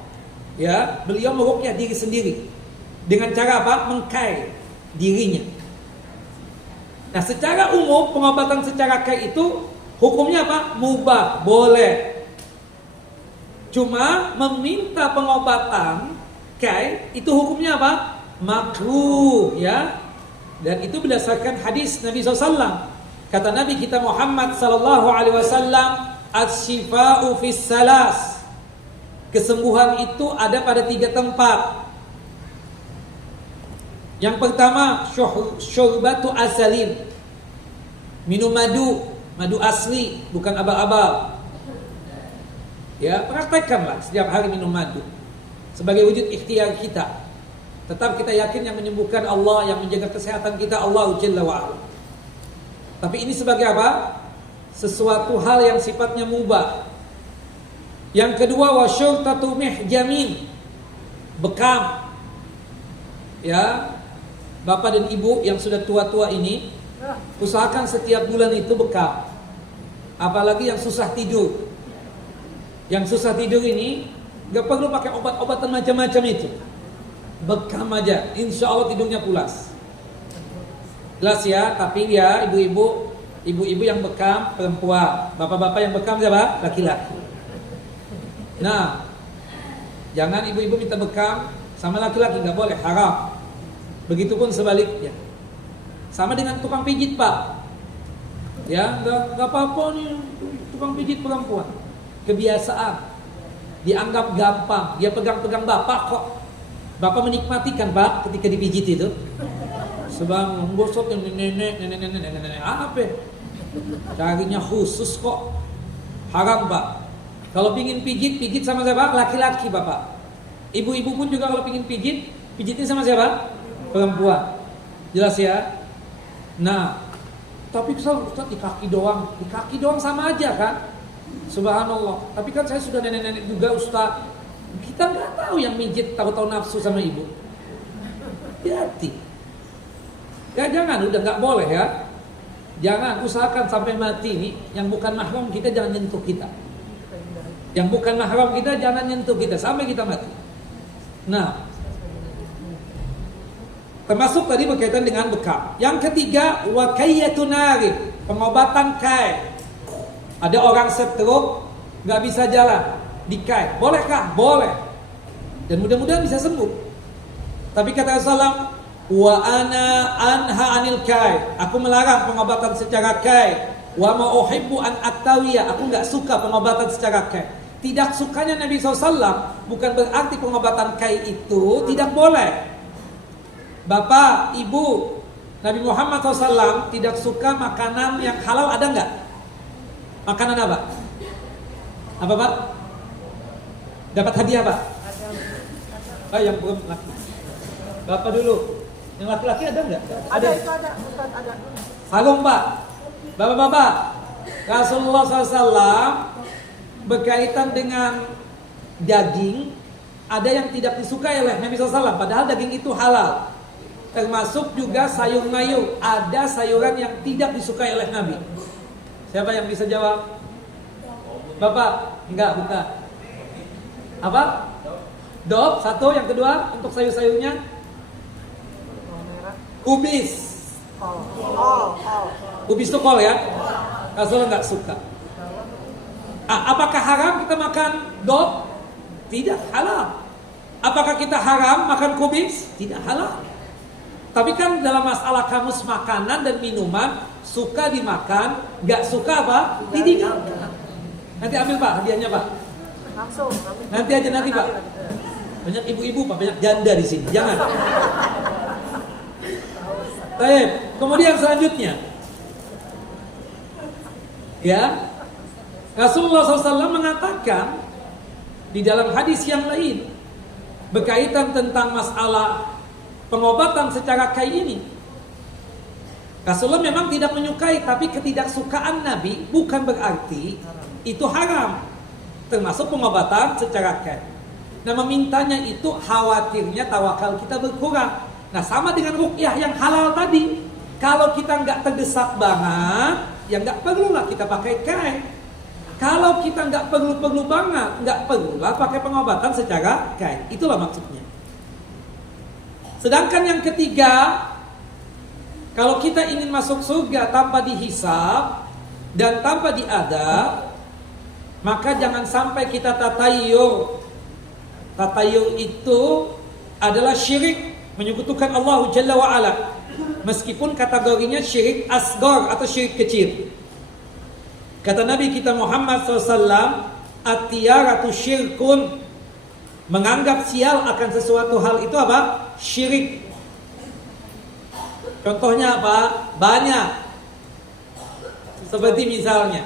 ya, beliau meruqyah diri sendiri dengan cara apa? Mengkai dirinya. Nah, secara umum pengobatan secara kai itu hukumnya apa? Mubah, boleh. Cuma meminta pengobatan kai itu hukumnya apa? Makruh, ya. Dan itu berdasarkan hadis Nabi SAW. Kata Nabi kita Muhammad SAW, "Asy-syifa'u fis salas." Kesembuhan itu ada pada 3 tempat. Yang pertama, syurbatu asalin. Minum madu asli, bukan abal-abal. Ya, praktekkanlah setiap hari minum madu sebagai wujud ikhtiar kita. Tetap kita yakin yang menyembuhkan Allah, yang menjaga kesehatan kita Allah Jalla wa'ala. Tapi ini sebagai apa? Sesuatu hal yang sifatnya mubah. Yang kedua, wasyurtatu mihjamin. Bekam. Ya, Bapak dan Ibu yang sudah tua-tua ini, usahakan setiap bulan itu bekam. Apalagi yang susah tidur. Yang susah tidur ini gak perlu pakai obat-obatan macam-macam itu. Bekam aja, insya Allah tidurnya pulas. Jelas ya, tapi ya ibu-ibu yang bekam perempuan, bapak-bapak yang bekam siapa? Laki-laki. Nah, jangan ibu-ibu minta bekam sama laki-laki, gak boleh, haram. Begitupun sebaliknya. Sama dengan tukang pijit Pak. Ya, nggak apa-apa nih tukang pijit perempuan. Kebiasaan. Dianggap gampang. Dia pegang-pegang Bapak kok. Bapak menikmati kan Pak ketika dipijit itu. Sebab menggosok nenek apa? Carinya khusus kok. Haram Pak. Kalau pingin pijit sama siapa? Laki-laki Bapak. Ibu-ibu pun juga kalau pingin pijitnya sama siapa? Perempuan. Jelas ya? Nah, tapi Ustaz di kaki doang sama aja kan? Subhanallah. Tapi kan saya sudah nenek-nenek juga Ustaz. Kita nggak tahu yang mijit tahu-tahu nafsu sama ibu. Hati. Ya jangan, udah nggak boleh ya. Jangan, usahakan sampai mati nih. Yang bukan mahram kita jangan nyentuh kita. Yang bukan mahram kita jangan nyentuh kita sampai kita mati. Nah, Termasuk tadi berkaitan dengan bekam. Yang ketiga, wakayyatun nari, pengobatan kai. Ada orang stroke, nggak bisa jalan, dikai. Bolehkah? Boleh. Dan mudah-mudahan bisa sembuh. Tapi kata Rasulullah, wa ana anha anil kai. Aku melarang pengobatan secara kai. Wa ma uhibbu an aktawiya. Aku nggak suka pengobatan secara kai. Tidak sukanya Nabi SAW bukan berarti pengobatan kai itu tidak boleh. Bapak, Ibu, Nabi Muhammad SAW tidak suka makanan yang halal, ada nggak? Makanan apa? Apa Pak? Dapat hadiah Pak? Oh, yang belum laki. Bapak dulu. Yang laki-laki ada nggak? Ada. Ada. Sarung Pak. Bapak-bapak, Rasulullah SAW berkaitan dengan daging, ada yang tidak disukai oleh Nabi SAW, padahal daging itu halal. Termasuk juga sayur mayur, ada sayuran yang tidak disukai oleh Nabi. Siapa yang bisa jawab? Bapak? Enggak, bukan. Apa? Dop, satu. Yang kedua, untuk sayur-sayurnya? Kubis. Kubis itu kol ya? Rasulullah enggak suka. Apakah haram kita makan dop? Tidak, halal. Apakah kita haram makan kubis? Tidak, halal. Tapi kan dalam masalah kamus makanan dan minuman, suka dimakan, gak suka apa? Ditinggalkan. Nanti ambil Pak, hadiahnya Pak. Langsung. Nanti aja nanti Pak. Banyak ibu-ibu Pak, banyak janda di sini. Jangan. Baik, kemudian selanjutnya. Ya. Rasulullah SAW mengatakan di dalam hadis yang lain berkaitan tentang masalah pengobatan secara kai ini. Rasulullah memang tidak menyukai, tapi ketidaksukaan Nabi bukan berarti itu haram. Termasuk pengobatan secara kai. Nah, memintanya itu khawatirnya tawakal kita berkurang. Nah, sama dengan ruqyah yang halal tadi. Kalau kita nggak terdesak banget, ya nggak perlulah kita pakai kai. Kalau kita nggak perlu banget, nggak perlulah pakai pengobatan secara kai. Itulah maksudnya. Sedangkan yang ketiga, kalau kita ingin masuk surga tanpa dihisab dan tanpa diadab, maka jangan sampai kita tatayur. Tatayur itu adalah syirik, menyekutukan Allah Jalla wa'ala. Meskipun kategorinya syirik asghar atau syirik kecil. Kata Nabi kita Muhammad SAW, at-tiyaratu syirkun. Menganggap sial akan sesuatu hal itu apa? Syirik. Contohnya apa? Banyak. Seperti misalnya,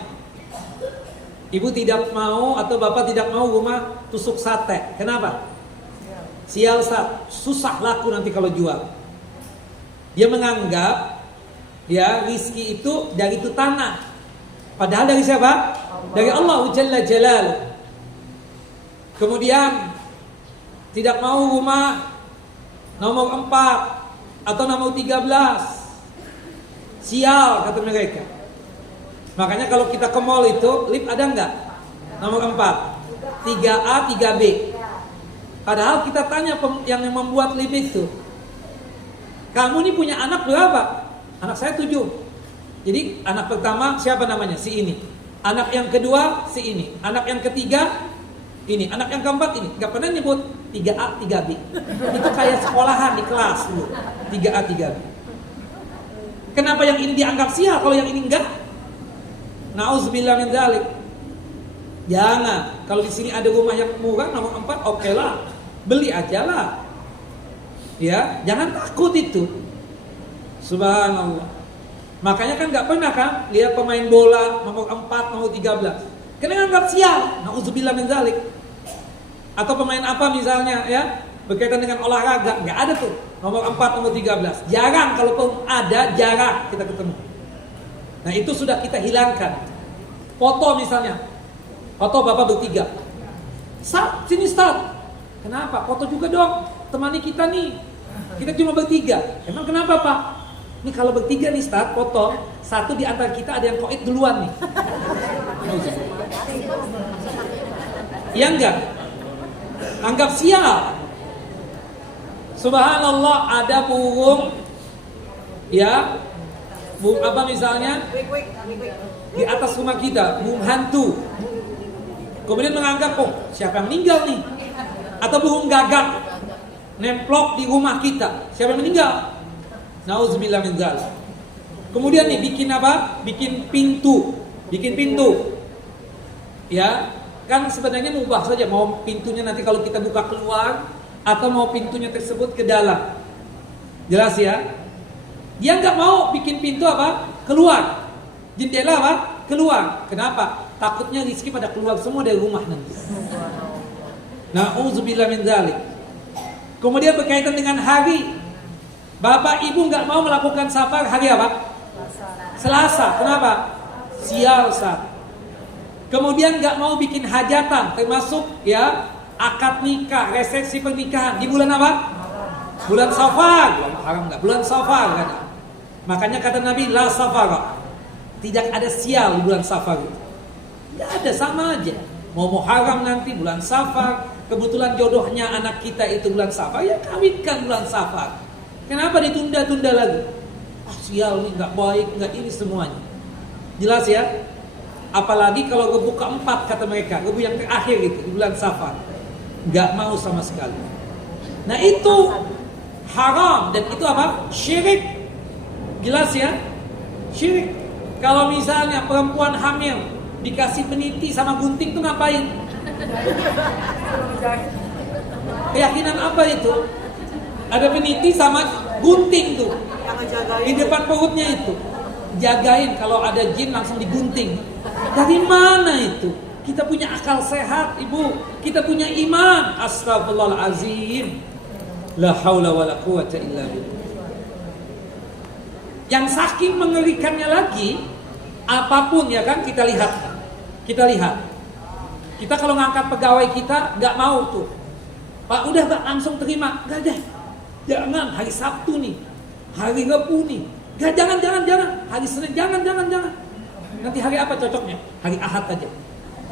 ibu tidak mau atau bapak tidak mau rumah tusuk sate. Kenapa? Sial sat, susah laku nanti kalau jual. Dia menganggap ya rizki itu dari itu tanah. Padahal dari siapa? Dari Allah Jalla Jalaluh. Kemudian tidak mau rumah nomor 4 atau nomor 13. Sial kata mereka. Makanya kalau kita ke mall itu, lift ada enggak? Nomor 4, 3A, 3B. Padahal kita tanya yang membuat lift itu, kamu ini punya anak berapa? Anak saya 7. Jadi anak pertama siapa namanya? Si ini. Anak yang kedua si ini. Anak yang ketiga ini. Anak yang keempat ini. Gak pernah nyebut 3A, 3B. Itu kayak sekolahan di kelas dulu. 3A, 3B. Kenapa yang ini dianggap sial kalau yang ini enggak? Nauzubillah min dzalik. Jangan. Kalau di sini ada rumah yang murah nomor 4, oke lah. Beli aja lah. Ya, jangan takut itu. Subhanallah. Makanya kan gak pernah kan lihat pemain bola nomor 4, nomor 13. Kena anggap sial. Nauzubillah min dzalik. Atau pemain apa misalnya ya, berkaitan dengan olahraga, gak ada tuh nomor 4, nomor 13. Jarang, kalaupun ada jarang kita ketemu. Nah, itu sudah kita hilangkan. Foto misalnya. Foto bapak bertiga. Start, sini start. Kenapa? Foto juga dong. Temani kita nih. Kita cuma bertiga. Emang kenapa Pak? Ini kalau bertiga nih start foto, satu di antara kita ada yang koid duluan nih. Iya enggak? Anggap sial. Subhanallah, ada burung, ya, burung apa misalnya di atas rumah kita, burung hantu. Kemudian menganggap, oh siapa yang meninggal nih? Atau burung gagak nemplok di rumah kita, siapa yang meninggal? Nauzubillah min dzalik. Kemudian nih bikin apa? Bikin pintu. Ya, kan sebenarnya mubah saja, mau pintunya nanti kalau kita buka keluar atau mau pintunya tersebut ke dalam. Jelas ya? Dia nggak mau bikin pintu apa? Keluar. Jendela apa? Keluar. Kenapa? Takutnya rezeki pada keluar semua dari rumah nanti. Nauzubillah min dzalik. Kemudian berkaitan dengan hari. Bapak ibu nggak mau melakukan safar hari apa? Selasa. Kenapa? Sial Ustaz. Kemudian nggak mau bikin hajatan, termasuk ya akad nikah, resepsi pernikahan di bulan apa? Bulan Safar. Haram nggak? Bulan Safar kan? Makanya kata Nabi la safara. Tidak ada sial di bulan Safar itu. Nggak ada, sama aja. Mau Muharram nanti bulan Safar, kebetulan jodohnya anak kita itu bulan Safar, ya kawinkan bulan Safar. Kenapa ditunda-tunda lagi? Sial nih, nggak baik, nggak ini semuanya. Jelas ya? Apalagi kalau rebu keempat kata mereka, rebu yang terakhir itu di bulan Safar, nggak mau sama sekali. Nah itu haram dan itu apa? Syirik. Jelas ya? Syirik. Kalau misalnya perempuan hamil dikasih peniti sama gunting tuh ngapain? Keyakinan apa itu? Ada peniti sama gunting tuh di depan perutnya itu. Jagain kalau ada jin langsung digunting. Dari mana itu? Kita punya akal sehat, Ibu. Kita punya iman. Astagfirullahalazim. La haula wala quwata illa billah. Yang saking mengerikannya lagi, apapun ya kan kita lihat. Kita kalau ngangkat pegawai kita nggak mau tuh. Pak udah Pak langsung terima. Nggak ada. Jangan hari Sabtu nih. Hari Rabu nih. Nggak, jangan. Hari Senin jangan. Nanti hari apa cocoknya? Hari Ahad aja.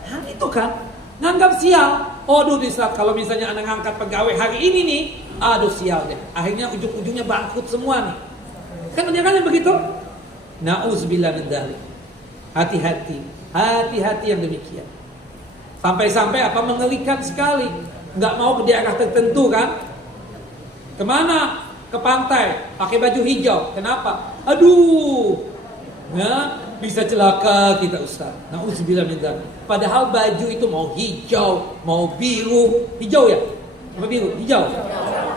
Nah, itu kan nganggap sial. Aduh di saat kalau misalnya anak ngangkat pegawai hari ini nih, aduh sial deh. Akhirnya ujung-ujungnya bangkrut semua nih. Kan jangan begitu. Nauzubillah min dzalik. Hati-hati yang demikian. Sampai-sampai apa mengerikan sekali. Nggak mau ke daerah tertentu kan? Kemana? Ke pantai, pakai baju hijau. Kenapa? Aduh, ya bisa celaka kita Ustaz. Nauzubillah min dzalik. Padahal baju itu mau hijau, mau biru, hijau ya? Apa biru? Hijau.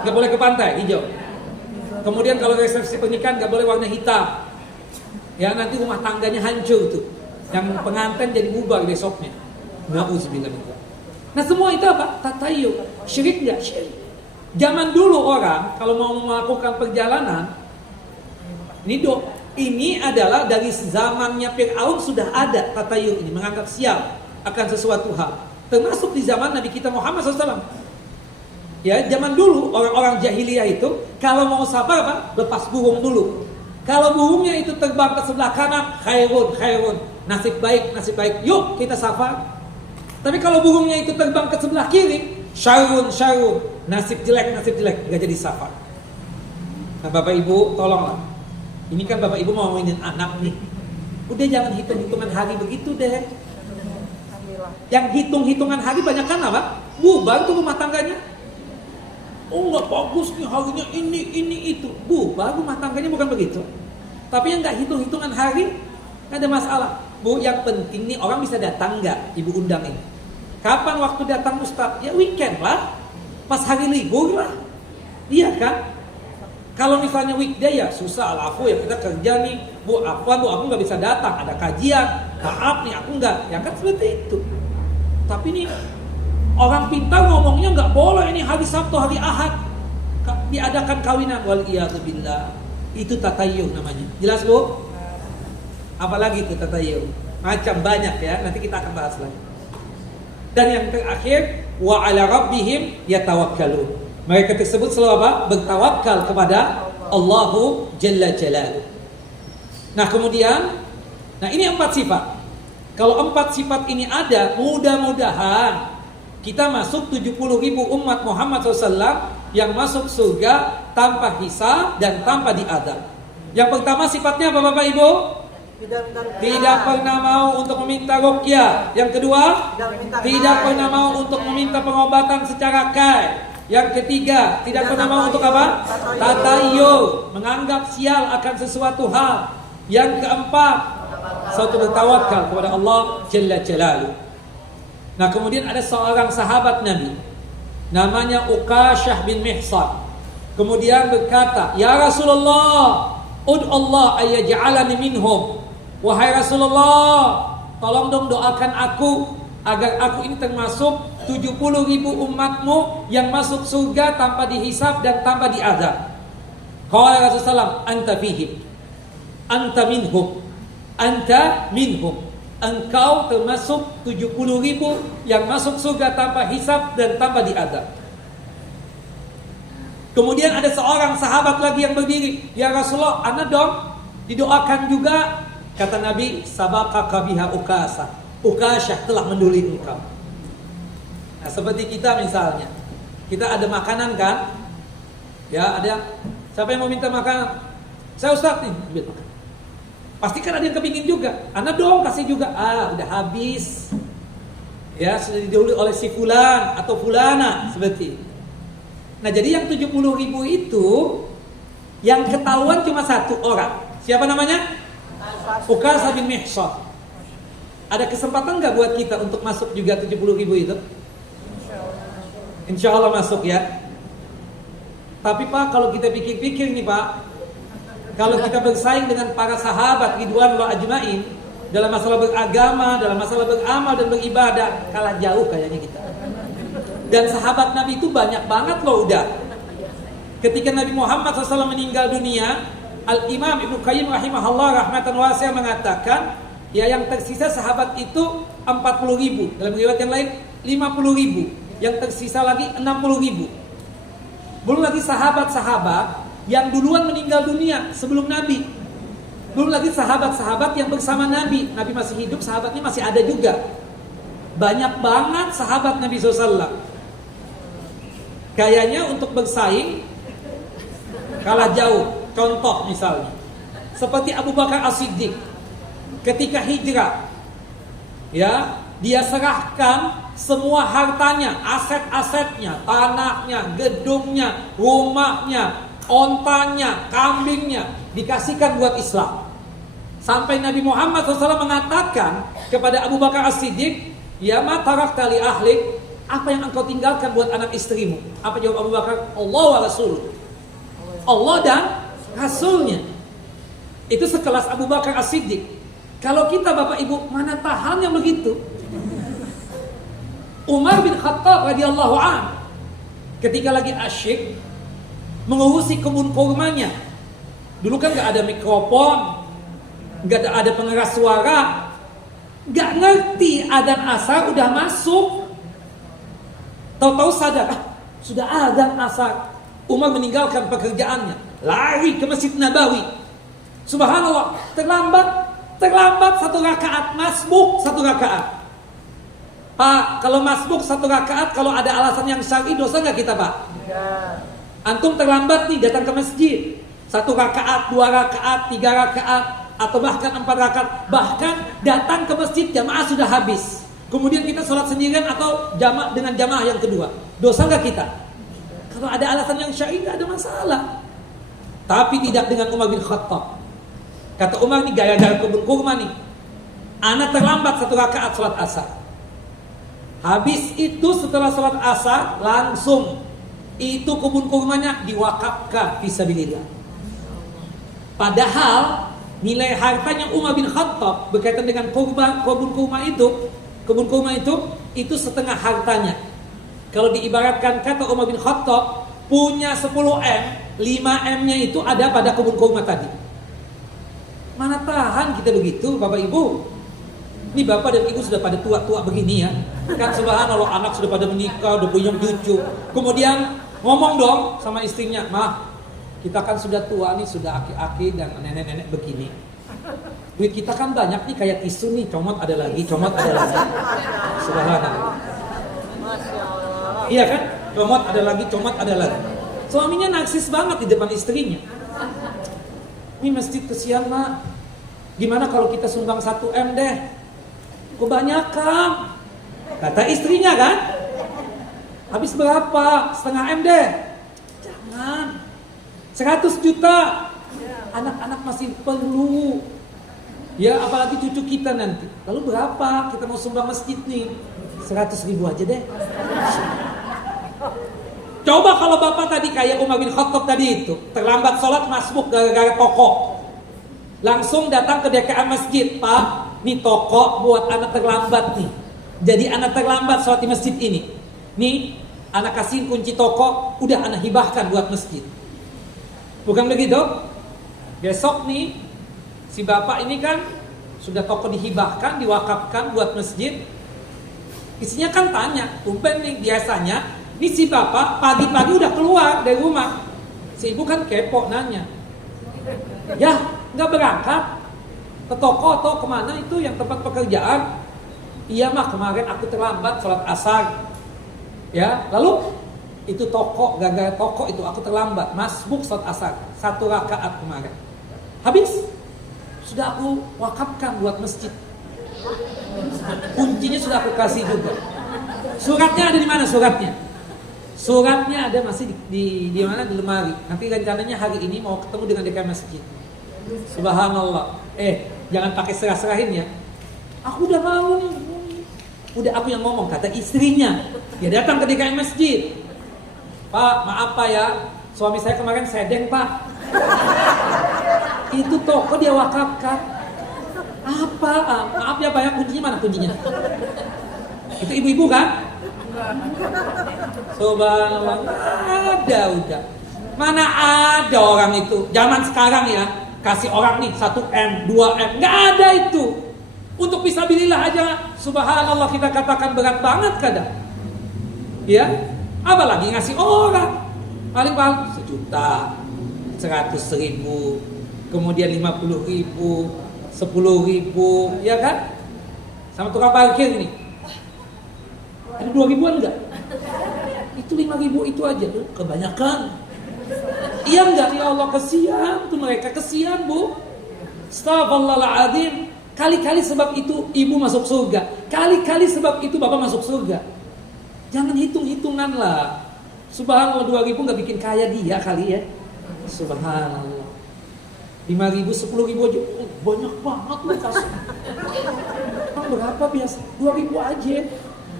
Nggak boleh ke pantai, hijau. Kemudian kalau resepsi pernikahan nggak boleh warna hitam. Ya nanti rumah tangganya hancur tuh. Yang pengantin jadi bubar besoknya. Nauzubillah min dzalik. Nah semua itu apa? Tatayyu. Syirik nggak? Syirik. Zaman dulu orang kalau mau melakukan perjalanan, ini adalah dari zamannya Fir'aun sudah ada tatayur ini, menganggap sial akan sesuatu hal. Termasuk di zaman Nabi kita Muhammad SAW. Ya, zaman dulu orang-orang jahiliyah itu kalau mau safar apa? Lepas burung dulu. Kalau burungnya itu terbang ke sebelah kanan, khairun. Nasib baik. Yuk kita safar. Tapi kalau burungnya itu terbang ke sebelah kiri, syarun. Nasib jelek, nggak jadi safar. Nah Bapak Ibu tolonglah. Ini kan Bapak Ibu mau ngomongin anak nih. Udah jangan hitung-hitungan hari begitu deh. Yang hitung-hitungan hari banyak kan apa? Bubar tuh rumah tangganya. Oh nggak bagus nih harinya ini itu. Bubar rumah tangganya bukan begitu. Tapi yang nggak hitung-hitungan hari nggak ada masalah. Bu yang penting nih orang bisa datang nggak? Ibu undang ini. Kapan waktu datang Ustaz? Ya weekend lah. Pas hari libur lah. Iya kan? Kalau misalnya weekday ya susah alafu ya kita kerja nih. Bu aku nggak bisa datang. Ada kajian. Maaf nih aku nggak. Ya kan seperti itu. Tapi nih orang pintar ngomongnya nggak boleh ini hari Sabtu hari Ahad diadakan kawinan. Waliyadzubillah. Itu tatayuh namanya. Jelas Bu? Apalagi itu tatayuh? Macam banyak ya. Nanti kita akan bahas lagi. Dan yang terakhir wa ala rabbihim yatawakkalun. Mereka tersebut selalu apa? Bertawakal kepada Allahu Jalla Jalaluhu. Nah kemudian, ini 4 sifat. Kalau 4 sifat ini ada, mudah-mudahan kita masuk 70.000 umat Muhammad SAW yang masuk surga tanpa hisab dan tanpa diadab. Yang pertama sifatnya apa Bapak Ibu? Tidak pernah mau untuk meminta ruqyah. Yang kedua, tidak pernah mau untuk meminta pengobatan secara kai. Yang ketiga, tidak pernah mau untuk apa? Tatayur, menganggap sial akan sesuatu hal. Yang keempat, suatu bertawakal kepada Allah Jalla Jalaluhu. Nah, kemudian ada seorang sahabat Nabi namanya Uqashah bin Mihsan. Kemudian berkata, "Ya Rasulullah, ud'allah ayyaj'alani minhum." Wahai Rasulullah, tolong dong doakan aku agar aku ini termasuk 70.000 umatmu yang masuk surga tanpa dihisab dan tanpa diazab. Qala Rasulullah, anta fihim, anta minhum, anta minhum. Engkau termasuk 70.000 yang masuk surga tanpa hisab dan tanpa diazab. Kemudian ada seorang sahabat lagi yang berdiri, "Ya Rasulullah, ana dong didoakan juga." Kata Nabi, "Sabaqaka biha Uqashah." Uqashah telah mendahului engkau. Nah, seperti kita misalnya, kita ada makanan kan? Ya, ada. Siapa yang mau minta makanan? Saya Ustaz nih, ambil makan. Pasti kan ada yang kepingin juga. Anak dong kasih juga. Udah habis. Ya, sudah didahului oleh si fulan atau fulana seperti. Nah, jadi yang 70.000 itu yang ketahuan cuma satu orang. Siapa namanya? Uqashah bin Mihsan. Ada kesempatan nggak buat kita untuk masuk juga 70.000 itu? Insya Allah masuk ya. Tapi Pak, kalau kita pikir-pikir nih Pak, kalau kita bersaing dengan para sahabat ridwanullah ajmain dalam masalah beragama, dalam masalah beramal dan beribadah, kalah jauh kayaknya kita. Dan sahabat Nabi itu banyak banget loh udah. Ketika Nabi Muhammad SAW meninggal dunia, Al-Imam Ibnu Qayyim rahimahullah rahmatan wasi'ah mengatakan, ya yang tersisa sahabat itu 40.000, dalam riwayat yang lain 50.000, yang tersisa lagi 60.000. Belum lagi sahabat-sahabat yang duluan meninggal dunia sebelum Nabi. Belum lagi sahabat-sahabat yang bersama Nabi. Nabi masih hidup, sahabatnya masih ada juga. Banyak banget sahabat Nabi SAW. Kayaknya untuk bersaing kalah jauh. Contoh misalnya, seperti Abu Bakar As-Siddiq ketika hijrah, ya, dia serahkan semua hartanya, aset-asetnya, tanahnya, gedungnya, rumahnya, ontanya, kambingnya, dikasihkan buat Islam. Sampai Nabi Muhammad SAW mengatakan kepada Abu Bakar As-Siddiq, "Ya ma tarakta li ahlik," apa yang engkau tinggalkan buat anak istrimu? Apa jawab Abu Bakar? "Allah wa Rasul." Allah dan Rasulnya. Itu sekelas Abu Bakar As-Siddiq. Kalau kita Bapak Ibu, mana tahan yang begitu? Umar bin Khattab radhiyallahu an, ketika lagi asyik mengurusi kebun kurmanya. Dulu kan gak ada mikrofon, gak ada pengeras suara, gak ngerti adzan asar udah masuk. Tahu-tahu sadar, sudah adzan asar. Umar meninggalkan pekerjaannya, lari ke Masjid Nabawi. Subhanallah, terlambat 1 rakaat, masbuk 1 rakaat. Pak, kalau masbuk 1 rakaat, kalau ada alasan yang syar'i, dosa nggak kita Pak? Antum terlambat nih datang ke masjid, 1 rakaat, 2 rakaat, 3 rakaat, atau bahkan 4 rakaat, bahkan datang ke masjid jamaah sudah habis. Kemudian kita sholat sendirian atau jamaah dengan jamaah yang kedua, dosa nggak kita? Kalau ada alasan yang syar'i nggak ada masalah. Tapi tidak dengan Umar bin Khattab. Kata Umar nih, gaya-gaya kebun kurma nih, anak terlambat 1 rakaat sholat asar. Habis itu setelah sholat asar langsung itu kebun kurmanya diwakafkan fisabilillah. Padahal nilai hartanya Umar bin Khattab berkaitan dengan kebun kurma itu setengah hartanya. Kalau diibaratkan kata Umar bin Khattab punya 10M, 5M-nya itu ada pada kebun kurma tadi. Mana tahan kita begitu Bapak Ibu? Ini Bapak dan Ibu sudah pada tua-tua begini ya. Kan subhanallah, anak sudah pada menikah, udah punya cucu. Kemudian ngomong dong sama istrinya, "Mah, kita kan sudah tua nih, sudah aki-aki dan nenek-nenek begini. Duit kita kan banyak nih kayak tisu nih, comot ada lagi, comot ada lagi." Subhanallah. Iya kan? Comot ada lagi, comot ada lagi. Suaminya narsis banget di depan istrinya. Ini masjid kesian mak. Gimana kalau kita sumbang 1 M deh? Kebanyakan. Kata istrinya kan. Habis berapa? 1/2 M deh. Jangan. 100 juta. Anak-anak masih perlu. Ya apalagi cucu kita nanti. Lalu berapa kita mau sumbang masjid nih? 100.000 aja deh. Coba kalau bapak tadi kayak Umar bin Khattab tadi itu, terlambat sholat masbuk gara-gara toko. Langsung datang ke DKM masjid, Pak, nih toko buat anak terlambat nih. Jadi anak terlambat sholat di masjid ini. Nih, anak kasih kunci toko, udah anak hibahkan buat masjid. Bukan begitu? Besok nih, si bapak ini kan sudah toko dihibahkan, diwakafkan buat masjid. Isinya kan tanya, tumben nih biasanya. Ini si bapak pagi-pagi udah keluar dari rumah. Si ibu kan kepo nanya. Ya, nggak berangkat ke toko atau kemana itu yang tempat pekerjaan? Iya mah kemarin aku terlambat sholat asar. Ya, lalu itu toko, gara-gara toko itu aku terlambat masbuk sholat asar 1 rakaat kemarin. Habis sudah aku wakafkan buat masjid. Kuncinya sudah aku kasih juga. Suratnya ada di mana suratnya? Suratnya ada masih di mana, di lemari. Nanti rencananya hari ini mau ketemu dengan DKM masjid. Subhanallah. Jangan pakai serah-serahin ya. Aku udah mau nih. Udah aku yang ngomong, kata istrinya. Dia datang ke DKM masjid. Pak, maaf Pak ya. Suami saya kemarin sedeng Pak. Itu toko dia wakafkan. Apa? Maaf ya Pak ya, kuncinya mana kuncinya? Itu ibu-ibu kan? Subhanallah, ada udah. Mana ada orang itu zaman sekarang ya, kasih orang nih 1 M, 2 M, nggak ada itu. Untuk fisabilillah aja, subhanallah kita katakan berat banget kadang. Ya, apalagi ngasih orang. Paling-paling 1 juta, 100.000, kemudian 50.000, 10.000, ya kan? Sama tukang parkir nih. Ada 2.000-an enggak? Itu 5.000 itu aja tuh, kebanyakan. Iya enggak? Ya Allah kesian tuh mereka, kesian Bu. Astaghfirullahaladzim. Kali-kali sebab itu ibu masuk surga, kali-kali sebab itu bapak masuk surga. Jangan hitung-hitungan lah. Subhanallah 2.000 enggak bikin kaya dia kali ya. Subhanallah. 5.000, 10.000 aja, banyak banget loh kasih. Berapa biasa? 2.000 aja.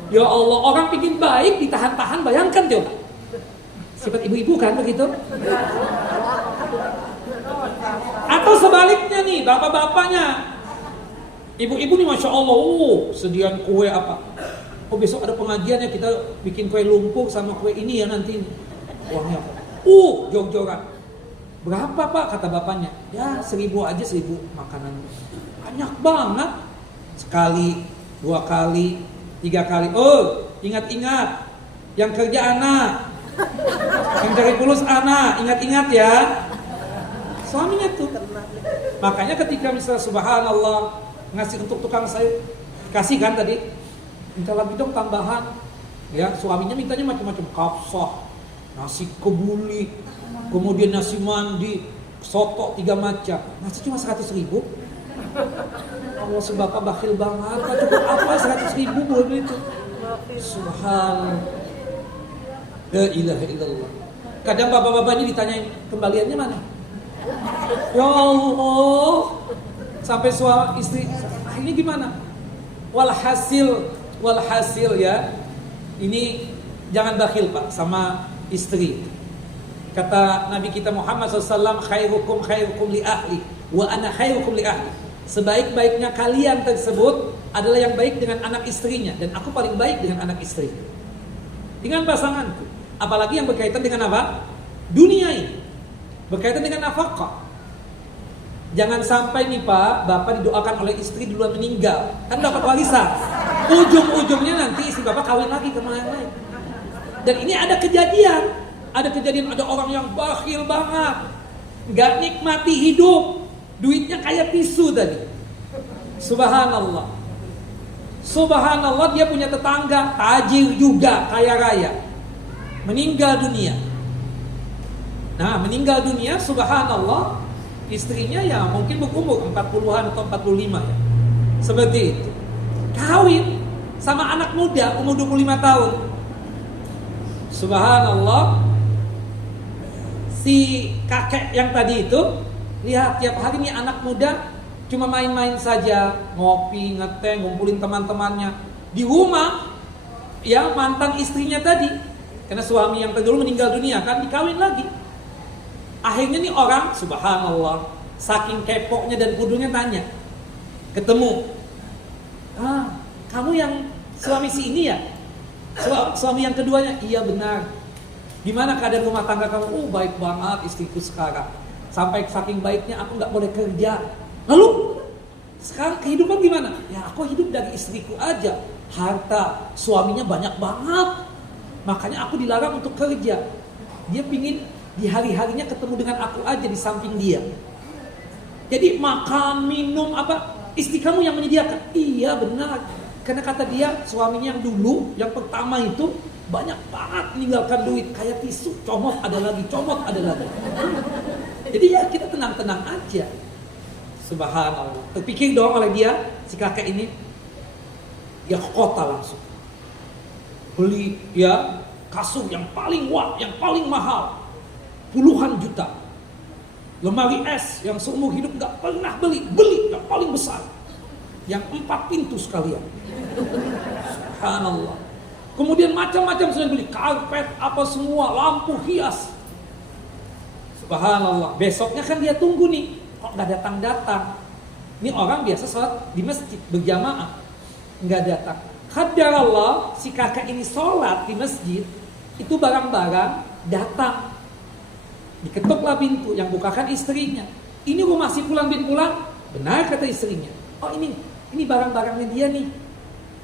Ya Allah, orang bikin baik ditahan-tahan, bayangkan coba. Sifat ibu-ibu kan begitu? Atau sebaliknya nih, bapak-bapaknya. Ibu-ibu nih Masya Allah, sediaan kue apa? Oh besok ada pengajian ya, kita bikin kue lumpur sama kue ini ya nanti. Uangnya apa? Jor-joran. Berapa Pak? Kata bapaknya. Ya 1.000 aja, 1.000 makanan. Banyak banget. Sekali, 2 kali, 3 kali. Ingat-ingat. Yang kerja anak, yang cari fulus anak. Ingat-ingat ya. Suaminya tuh. Makanya ketika misalnya subhanallah ngasih untuk tukang sayur, kasih kan tadi, minta lagi dong tambahan. Ya, suaminya mintanya macam-macam, kapsah, nasi kebuli, kemudian nasi mandi, soto 3 macam. Nasi cuma 100.000. Allah sebapak bakhil banget. Cukup apa 100.000 buat itu? Subhanallah. La ilaha illallah. Kadang bapak-bapak ini ditanyain kembaliannya mana? Ya Allah. Sampai suami istri akhirnya gimana? Walhasil ya. Ini jangan bakhil Pak sama istri. Kata Nabi kita Muhammad SAW, khairukum li ahli wa ana khairukum li ahli. Sebaik-baiknya kalian tersebut adalah yang baik dengan anak istrinya, dan aku paling baik dengan anak istri, dengan pasanganku. Apalagi yang berkaitan dengan apa? Dunia ini, berkaitan dengan nafkah. Jangan sampai nih Pak, bapak didoakan oleh istri duluan meninggal, kan dapat warisan. Ujung-ujungnya nanti istri bapak kawin lagi ke yang lain. Dan ini ada kejadian ada orang yang bakhil banget, nggak nikmati hidup, duitnya kayak tisu tadi. Subhanallah, dia punya tetangga tajir juga, kaya raya, meninggal dunia. Nah, meninggal dunia, subhanallah, istrinya ya mungkin berumur 40-an atau 45 ya. Seperti itu. Kawin sama anak muda umur 25 tahun. Subhanallah. Si kakek yang tadi itu, lihat tiap hari nih anak muda cuma main-main saja, ngopi, ngeteh, ngumpulin teman-temannya di rumah. Ya, mantan istrinya tadi. Karena suami yang terdahulu meninggal dunia kan, dikawin lagi. Akhirnya nih orang, subhanallah, saking keponya dan kudunya tanya, ketemu, kamu yang suami si ini ya? Suami yang keduanya? Iya benar. Gimana keadaan rumah tangga kamu? Baik banget istriku sekarang. Sampai saking baiknya aku gak boleh kerja. Lalu sekarang kehidupan gimana? Ya aku hidup dari istriku aja. Harta suaminya banyak banget, makanya aku dilarang untuk kerja. Dia pingin di hari-harinya ketemu dengan aku aja di samping dia. Jadi makan, minum, istri kamu yang menyediakan. Iya benar. Karena kata dia suaminya yang dulu, yang pertama itu banyak banget meninggalkan duit. Kayak tisu, comot ada lagi, comot ada lagi. Jadi ya kita tenang-tenang aja. Subhanallah. Terpikir dong oleh dia, si kakek ini. Dia ke kota langsung. Beli ya kasur yang paling wah, yang paling mahal. Puluhan juta. Lemari es yang seumur hidup gak pernah beli yang paling besar, yang 4 pintu sekalian. Subhanallah. Kemudian macam-macam sudah beli, karpet apa semua, lampu hias. Subhanallah. Besoknya kan dia tunggu nih, kok gak datang-datang. Ini orang biasa sholat di masjid berjamaah, gak datang. Qadarallah, si kakak ini sholat di masjid, itu barang-barang datang. Diketuklah pintu, yang bukakan istrinya. Ini rumah si Fulan bin Fulan. Benar kata istrinya. Oh ini barang-barangnya dia nih.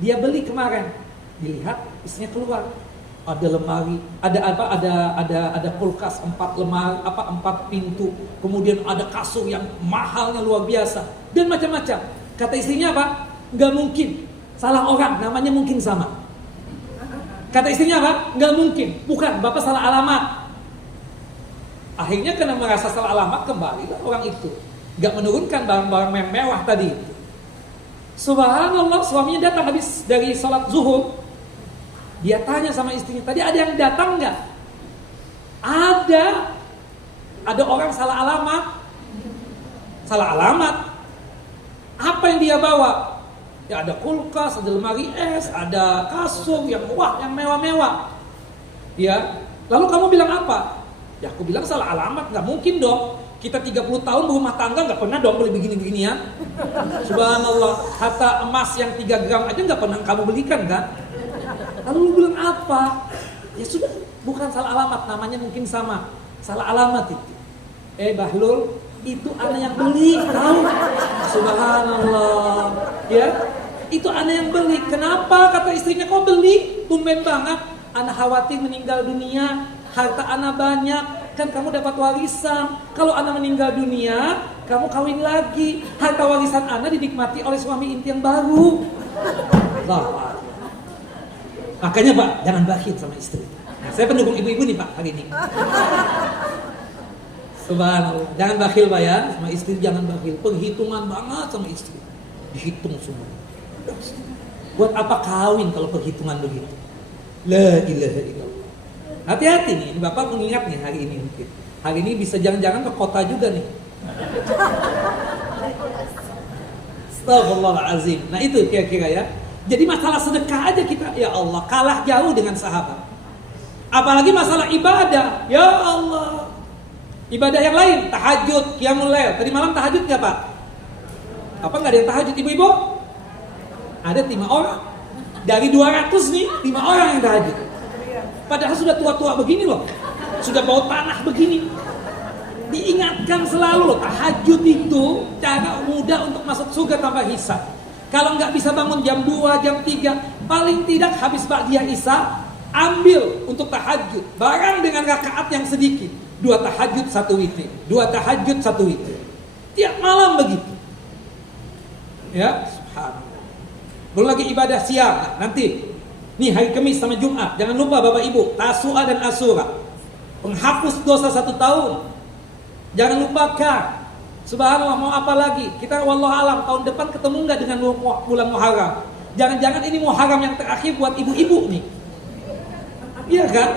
Dia beli kemarin. Dilihat istrinya keluar. Ada lemari, ada kulkas 4 lemari, 4 pintu. Kemudian ada kasur yang mahalnya luar biasa dan macam-macam. Kata istrinya apa? Enggak mungkin. Salah orang, namanya mungkin sama. Kata istrinya apa? Enggak mungkin. Bukan, Bapak salah alamat. Akhirnya karena merasa salah alamat, kembalilah orang itu. Gak menurunkan barang-barang mewah tadi. Subhanallah, suaminya datang habis dari sholat zuhur. Dia tanya sama istrinya, tadi ada yang datang gak? Ada orang salah alamat. Salah alamat. Apa yang dia bawa? Ya ada kulkas, ada lemari es, ada kasur yang wah, yang mewah-mewah. Ya, lalu kamu bilang apa? Ya aku bilang salah alamat, gak mungkin dong. Kita 30 tahun berumah tangga gak pernah dong beli begini-beginian. Subhanallah, harta emas yang 3 gram aja gak pernah kamu belikan kan? Lalu lu bilang apa? Ya sudah, bukan salah alamat, namanya mungkin sama. Salah alamat itu. Bahlul, itu ana yang beli, tahu? Subhanallah. Ya, itu ana yang beli. Kenapa? Kata istrinya, kok beli? Tumben banget. Ana khawatir meninggal dunia. Harta anak banyak, kan kamu dapat warisan. Kalau anak meninggal dunia, kamu kawin lagi. Harta warisan anak dinikmati oleh suami inti yang baru. Allah. Makanya Pak, jangan bakhil sama istri. Nah, saya pendukung ibu-ibu nih Pak hari ini. Subhanallah. Jangan bakhil Pak ya, sama istri jangan bakhil. Perhitungan banget sama istri. Dihitung semua. Buat apa kawin kalau perhitungan begitu? La ilaha illallah. Hati-hati nih, Bapak mengingat nih hari ini mungkin. Hari ini bisa jangan-jangan ke kota juga nih. Astagfirullahaladzim. Nah itu kira-kira ya. Jadi masalah sedekah aja kita, ya Allah, kalah jauh dengan sahabat. Apalagi masalah ibadah, ya Allah. Ibadah yang lain, tahajud, qiyamul lail. Tadi malam tahajud gak Pak? Apa gak ada yang tahajud ibu-ibu? Ada 5 orang. Dari 200 nih, 5 orang yang tahajud. Padahal sudah tua-tua begini loh, sudah bau tanah begini. Diingatkan selalu loh, tahajud itu cara mudah untuk masuk surga tanpa hisab. Kalau nggak bisa bangun jam 2, jam 3, paling tidak habis ba'diyah isya, ambil untuk tahajud. Barang dengan rakaat yang sedikit, 2 tahajud 1 witir, 2 tahajud 1 witir. Tiap malam begitu. Ya, subhanallah. Belum lagi ibadah siang, nanti nih hari Kamis sama Jumat, jangan lupa Bapak Ibu, Tasu'a dan Asyura. penghapus dosa 1 tahun. Jangan lupakan. Subhanallah, mau apa lagi? Kita wallahu alam tahun depan ketemu nggak dengan bulan Muharram? Jangan-jangan ini Muharram yang terakhir buat ibu-ibu nih. Iya kan?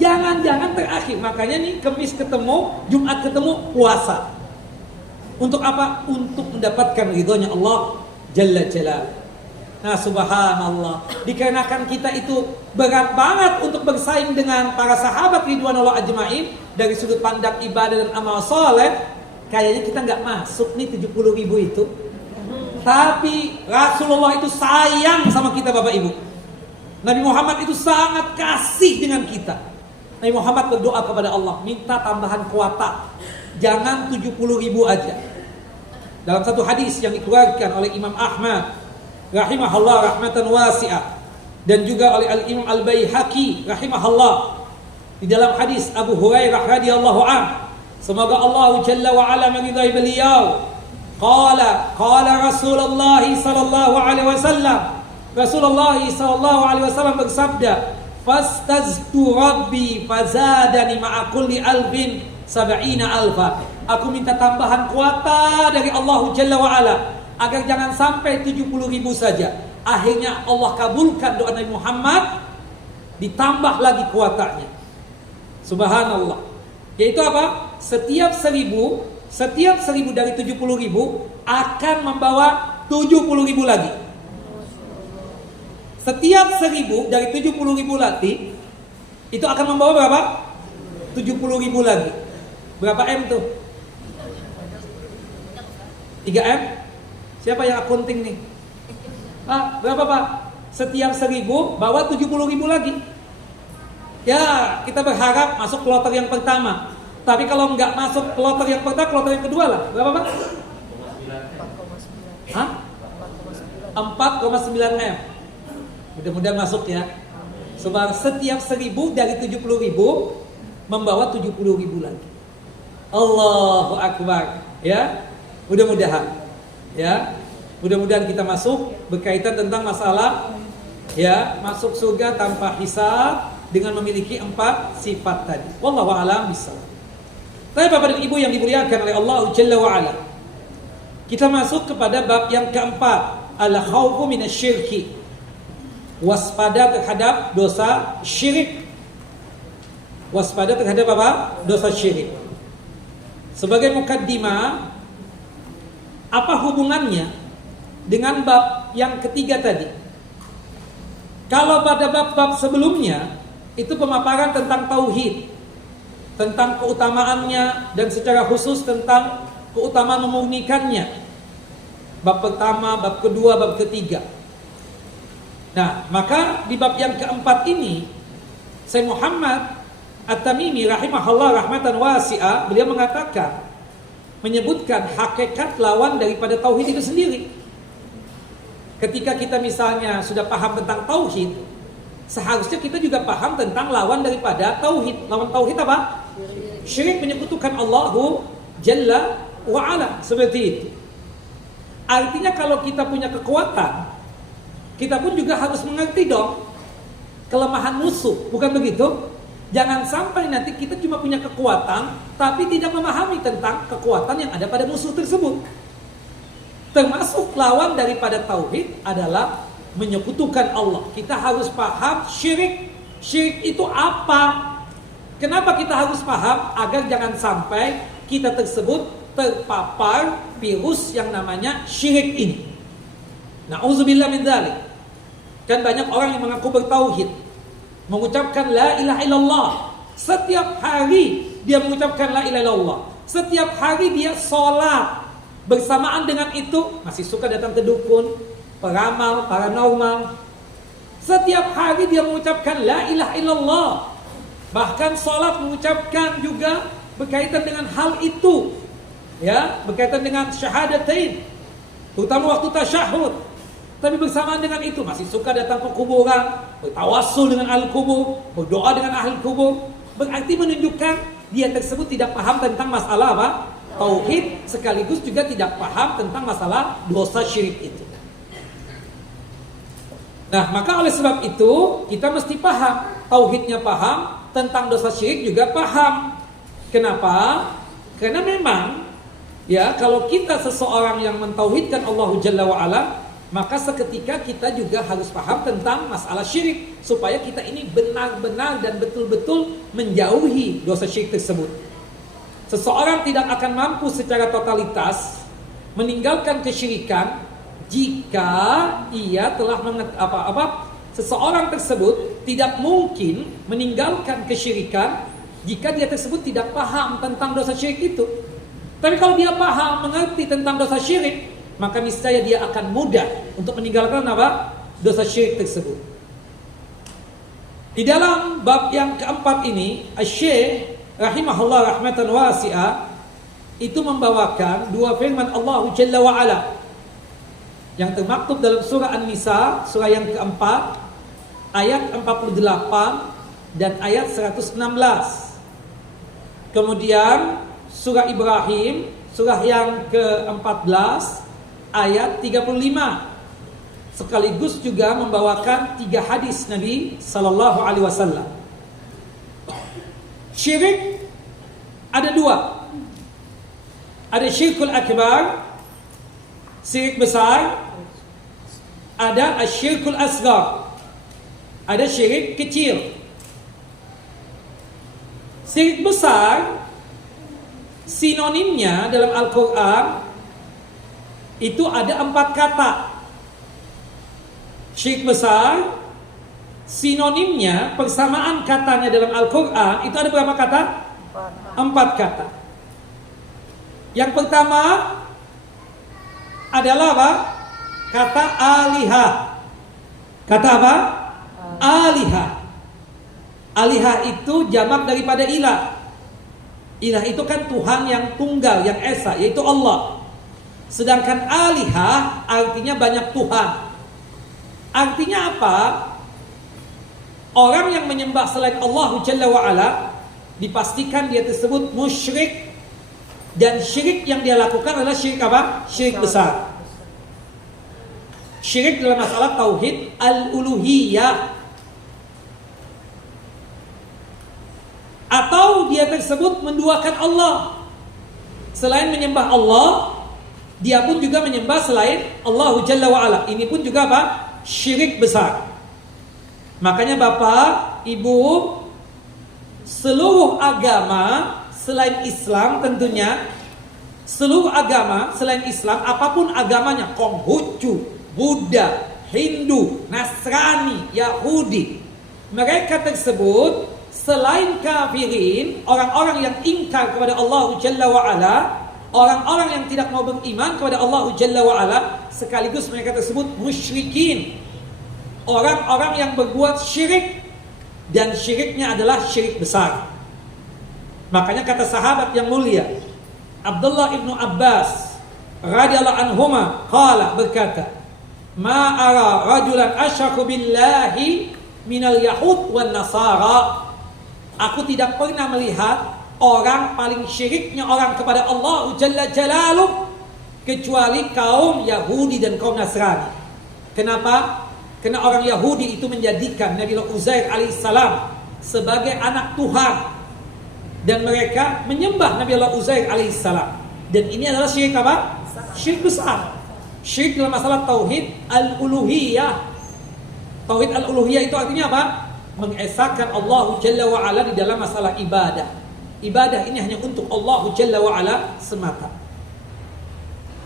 Jangan-jangan terakhir. Makanya nih Kamis ketemu, Jumat ketemu, puasa. Untuk apa? Untuk mendapatkan ridhonya Allah Jalla Jalla. Nah, subhanallah, dikarenakan kita itu berat banget untuk bersaing dengan para sahabat ridwanullah ajmain dari sudut pandang ibadah dan amal soleh, kayaknya kita nggak masuk nih 70.000 itu. Tapi Rasulullah itu sayang sama kita Bapak Ibu. Nabi Muhammad itu sangat kasih dengan kita. Nabi Muhammad berdoa kepada Allah, minta tambahan kuota, jangan 70.000 aja. Dalam satu hadis yang dikeluarkan oleh Imam Ahmad rahimahullah rahmatan wasi'ah, dan juga oleh Al-Imam Al-Baihaqi rahimahullah, di dalam hadis Abu Hurairah radhiyallahu anhu, semoga Allah Jalla wa ala meridai beliau, qala Rasulullah sallallahu alaihi wasallam, Rasulullah sallallahu alaihi wasallam bersabda, fastaztu rabbi fazadani ma'a kulli alfin sab'ina alfa. Aku minta tambahan kuota dari Allah Jalla wa ala agar jangan sampai 70.000 saja. Akhirnya Allah kabulkan doa Nabi Muhammad, ditambah lagi kuotanya. Subhanallah. Yaitu apa? Setiap 1.000 dari 70.000 akan membawa 70.000 lagi. Setiap 1.000 dari 70.000 lagi itu akan membawa berapa? 70.000 lagi. Berapa M tuh? 3M? Siapa yang akunting nih? Berapa Pak? Setiap 1.000 bawa 70.000 lagi. Ya, kita berharap masuk kloter yang pertama. Tapi kalau nggak masuk kloter yang pertama, kloter yang kedua lah. Berapa Pak? 4,9 M. Mudah-mudahan masuk ya. Sebab setiap 1.000 dari 70.000 membawa 70.000 lagi. Allahu Akbar. Ya, mudah-mudahan. Ya, mudah-mudahan kita masuk berkaitan tentang masalah ya masuk surga tanpa hisab dengan memiliki 4 sifat tadi. Wallahu a'lam bishawab. Tapi Bapak dan Ibu yang dimuliakan oleh Allah Jalla wa ala, kita masuk kepada bab yang keempat, al-khawfu minasyirki. Waspada terhadap dosa syirik. Waspada terhadap apa? Dosa syirik. Sebagai mukaddimah, apa hubungannya dengan bab yang ketiga tadi? Kalau pada bab-bab sebelumnya itu pemaparan tentang tauhid, tentang keutamaannya, dan secara khusus tentang keutamaan memurnikannya. Bab pertama, bab kedua, bab ketiga. Nah, maka di bab yang keempat ini, Syekh Muhammad At-Tamimi rahimahullah rahmatan wasi'ah, beliau mengatakan, menyebutkan hakikat lawan daripada tauhid itu sendiri. Ketika kita misalnya sudah paham tentang tauhid, seharusnya kita juga paham tentang lawan daripada tauhid. Lawan tauhid apa? Syirik, menyekutukan Allahu Jalla wa ala, seperti itu. Artinya kalau kita punya kekuatan, kita pun juga harus mengerti dong kelemahan musuh, bukan begitu? Jangan sampai nanti kita cuma punya kekuatan tapi tidak memahami tentang kekuatan yang ada pada musuh tersebut. Termasuk lawan daripada tauhid adalah menyekutukan Allah. Kita harus paham syirik. Syirik itu apa? Kenapa kita harus paham? Agar jangan sampai kita tersebut terpapar virus yang namanya syirik ini. Na'udzubillah min dzalik. Kan banyak orang yang mengaku bertauhid, mengucapkan la ilaha illallah. Setiap hari dia mengucapkan la ilaha illallah. Setiap hari dia sholat. Bersamaan dengan itu masih suka datang ke dukun, peramal, paranormal. Setiap hari dia mengucapkan la ilaha illallah. Bahkan sholat mengucapkan juga berkaitan dengan hal itu. Ya, berkaitan dengan syahadatain, terutama waktu tasyahud. Tapi bersamaan dengan itu masih suka datang ke kuburan, bertawassul dengan ahli kubur, berdoa dengan ahli kubur. Berarti menunjukkan dia tersebut tidak paham tentang masalah apa? Tauhid, sekaligus juga tidak paham tentang masalah dosa syirik itu. Nah, maka oleh sebab itu kita mesti paham, tauhidnya paham, tentang dosa syirik juga paham. Kenapa? Karena memang ya, kalau kita seseorang yang mentauhidkan Allah Jalla wa'ala, maka seketika kita juga harus paham tentang masalah syirik, supaya kita ini benar-benar dan betul-betul menjauhi dosa syirik tersebut. Seseorang tidak akan mampu secara totalitas meninggalkan kesyirikan jika ia telah seseorang tersebut tidak mungkin meninggalkan kesyirikan jika dia tersebut tidak paham tentang dosa syirik itu. Tapi kalau dia paham, mengerti tentang dosa syirik, maka niscaya dia akan mudah untuk meninggalkan dosa syirik tersebut. Di dalam bab yang keempat ini, Asy-Syaikh rahimahullah rahmatan wasi'ah itu membawakan dua firman Allah Jalla wa'ala yang termaktub dalam surah An-Nisa, surah yang keempat, ayat 48 dan ayat 116. Kemudian surah Ibrahim, surah yang ke-14, ayat 35. Sekaligus juga membawakan 3 hadis Nabi sallallahu alaihi wasallam. Syirik ada 2. Ada syirkul akbar, syirik besar. Ada asyirkul asghar, ada syirik kecil. Syirik besar sinonimnya dalam Al-Quran itu ada 4 kata. Syirik besar sinonimnya, persamaan katanya dalam Al-Quran itu ada berapa kata? 4 kata. Yang pertama adalah apa? Kata alihah. Kata apa? Alihah. Alihah itu jamak daripada ilah. Ilah itu kan Tuhan yang tunggal, yang esa, yaitu Allah. Sedangkan alihah artinya banyak Tuhan. Artinya apa? Orang yang menyembah selain Allah Jalla wa'ala, dipastikan dia tersebut musyrik. Dan syirik yang dia lakukan adalah syirik apa? Syirik besar. Syirik dalam masalah tauhid al-uluhiyah. Atau dia tersebut menduakan Allah. Selain menyembah Allah, dia pun juga menyembah selain Allah Jalla wa'ala. Ini pun juga apa? Syirik besar. Makanya Bapak, Ibu, seluruh agama selain Islam tentunya, seluruh agama selain Islam, apapun agamanya, Konghucu, Buddha, Hindu, Nasrani, Yahudi, mereka tersebut selain kafirin, orang-orang yang ingkar kepada Allah Jalla wa'ala, orang-orang yang tidak mau beriman kepada Allah Jalla wa'ala, sekaligus mereka tersebut musyrikin, orang-orang yang berbuat syirik, dan syiriknya adalah syirik besar. Makanya kata sahabat yang mulia Abdullah ibnu Abbas radhiyallahu anhuma qala, berkata, ma ara rajulan asyraku billahi minal yahud wan nasara. Aku tidak pernah melihat orang paling syiriknya orang kepada Allah Jalla Jalaluh kecuali kaum Yahudi dan kaum Nasrani. Kenapa? Karena orang Yahudi itu menjadikan Nabi Uzair alaihissalam sebagai anak Tuhan, dan mereka menyembah Nabi Uzair alaihissalam. Dan ini adalah syirik apa? Syirik besar. Syirik dalam masalah tauhid al-uluhiyah. Tauhid al-uluhiyah itu artinya apa? Mengesahkan Allah Jalla wa'ala di dalam masalah ibadah. Ibadah ini hanya untuk Allah Jalla wa'ala semata.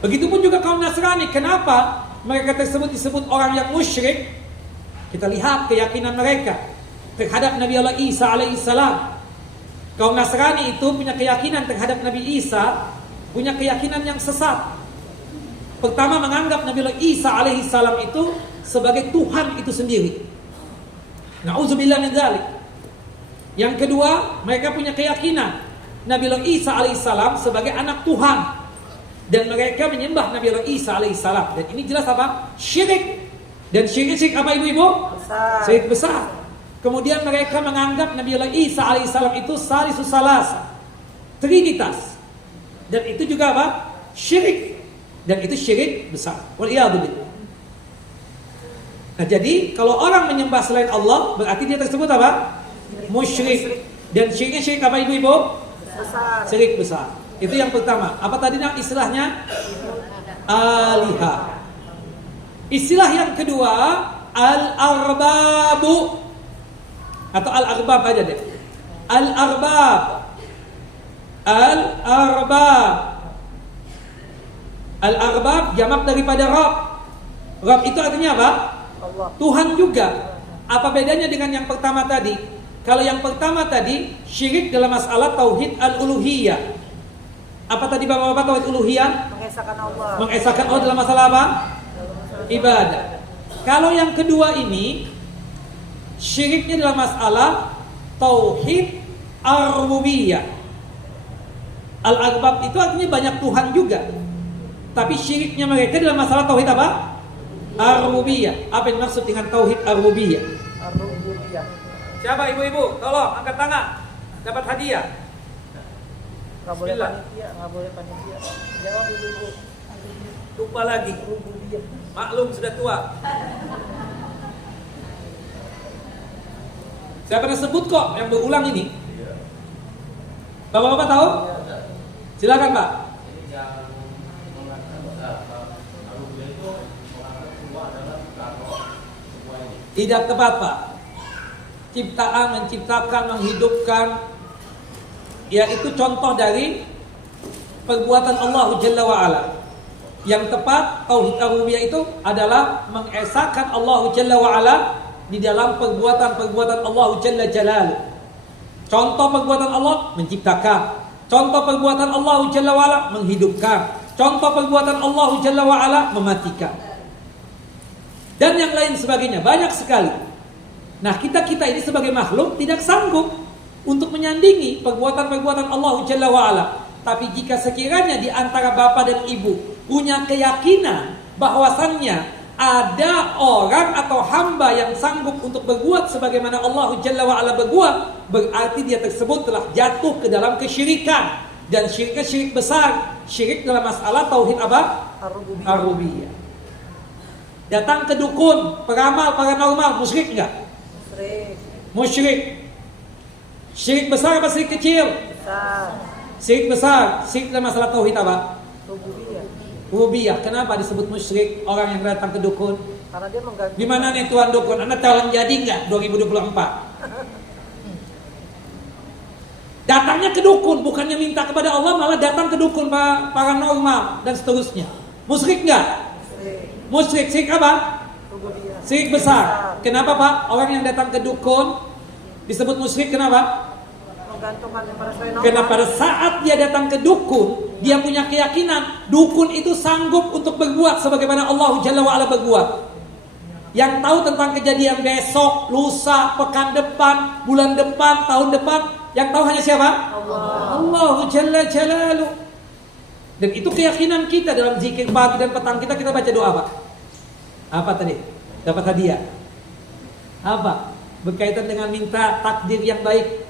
Begitupun juga kaum Nasrani. Kenapa mereka tersebut disebut orang yang musyrik? Kita lihat keyakinan mereka terhadap Nabi Allah Isa alaihissalam. Kaum Nasrani itu punya keyakinan terhadap Nabi Isa, punya keyakinan yang sesat. Pertama, menganggap Nabi Allah Isa alaihissalam itu sebagai Tuhan itu sendiri. Na'udzubillah min dzalik. Yang kedua, mereka punya keyakinan Nabi Allah Isa alaihissalam sebagai anak Tuhan, dan mereka menyembah Nabi Allah Isa alaihissalam. Dan ini jelas apa? Syirik. Dan syirik apa ibu-ibu? Besar. Syirik besar. Kemudian mereka menganggap Nabi Allah Isa alaihissalam itu salisus salasa, trinitas. Dan itu juga apa? Syirik. Dan itu syirik besar. Waliyadzubillah. Nah, jadi kalau orang menyembah selain Allah, berarti dia tersebut apa? musyrik. Dan syiriknya syirik apa ibu-ibu? Besar. Syirik besar. Itu yang pertama. Apa tadi istilahnya? Alihah. Istilah yang kedua, al-arbabu. Atau al-arbab aja deh. Al-arbab. Al-arbab. Al-arbab jamak daripada Rabb. Rabb itu artinya apa? Allah. Tuhan juga. Apa bedanya dengan yang pertama tadi? Kalau yang pertama tadi syirik dalam masalah tauhid al-uluhiyah. Apa tadi Bapak-bapak tauhid uluhiyah? Mengesahkan Allah. Mengesahkan Allah dalam masalah apa? Ibadah. Kalau yang kedua ini syiriknya dalam masalah tauhid ar-rububiyah. Al-arbab itu artinya banyak Tuhan juga. Tapi syiriknya mereka dalam masalah tauhid apa? Ar-rububiyah. Apa yang maksud dengan tauhid ar-rububiyah? Ar-rububiyah. Siapa ibu-ibu? Tolong angkat tangan. Dapat hadiah. Nggak boleh Bismillah. panitia, nggak boleh panitia. Jawab ibu-ibu. Lupa lagi. Rububiyah. Maklum sudah tua. Saya pernah sebut kok yang berulang ini. Bapak-bapak tahu? Silakan Pak. Tidak tepat Pak. Ciptaan, menciptakan, menghidupkan, yaitu contoh dari perbuatan Allah Jalla wa'ala. Yang tepat tauhid ar-rububiyah itu adalah mengesahkan Allah Jalla wa'ala di dalam perbuatan-perbuatan Allah Jalla Jalaluh. Contoh perbuatan Allah menciptakan, contoh perbuatan Allah Jalla wa'ala menghidupkan, contoh perbuatan Allah Jalla wa'ala mematikan, dan yang lain sebagainya, banyak sekali. Nah kita ini sebagai makhluk tidak sanggup untuk menyandingi perbuatan-perbuatan Allah Jalla wa'ala. Tapi jika sekiranya di antara bapak dan ibu punya keyakinan bahwasannya ada orang atau hamba yang sanggup untuk berbuat sebagaimana Allah Jalla wa'ala berbuat, berarti dia tersebut telah jatuh ke dalam kesyirikan. Dan syiriknya syirik besar. Syirik dalam masalah tauhid apa? Ar-rububiyah. Datang ke dukun, peramal, paranormal, musyrik enggak? Musyrik. Syirik besar apa syirik kecil? Besar. Syirik besar. Syirik dalam masalah tauhid apa? Rububiyah. Rububiyah. Kenapa disebut musyrik orang yang datang ke dukun? Karena dia mengganti. Gimana nih Tuan dukun? Anda calon jadi enggak 2024? Datangnya ke dukun, bukannya minta kepada Allah, malah datang ke dukun paranormal dan seterusnya. Musyrik enggak? Musyrik. Syirik apa? Rububiyah. Syirik besar. Kenapa Pak? Orang yang datang ke dukun disebut musyrik kenapa? Menggantungkan pada sesuai Karena pada saat dia datang ke dukun, dia punya keyakinan dukun itu sanggup untuk berbuat sebagaimana Allah Jalla wa'ala berbuat. Yang tahu tentang kejadian besok, lusa, pekan depan, bulan depan, tahun depan, yang tahu hanya siapa? Allah Jalla Jalaluh. Dan itu keyakinan kita dalam zikir pagi dan petang kita baca doa Pak. Apa tadi? Dapat hadiah. Apa? Berkaitan dengan minta takdir yang baik.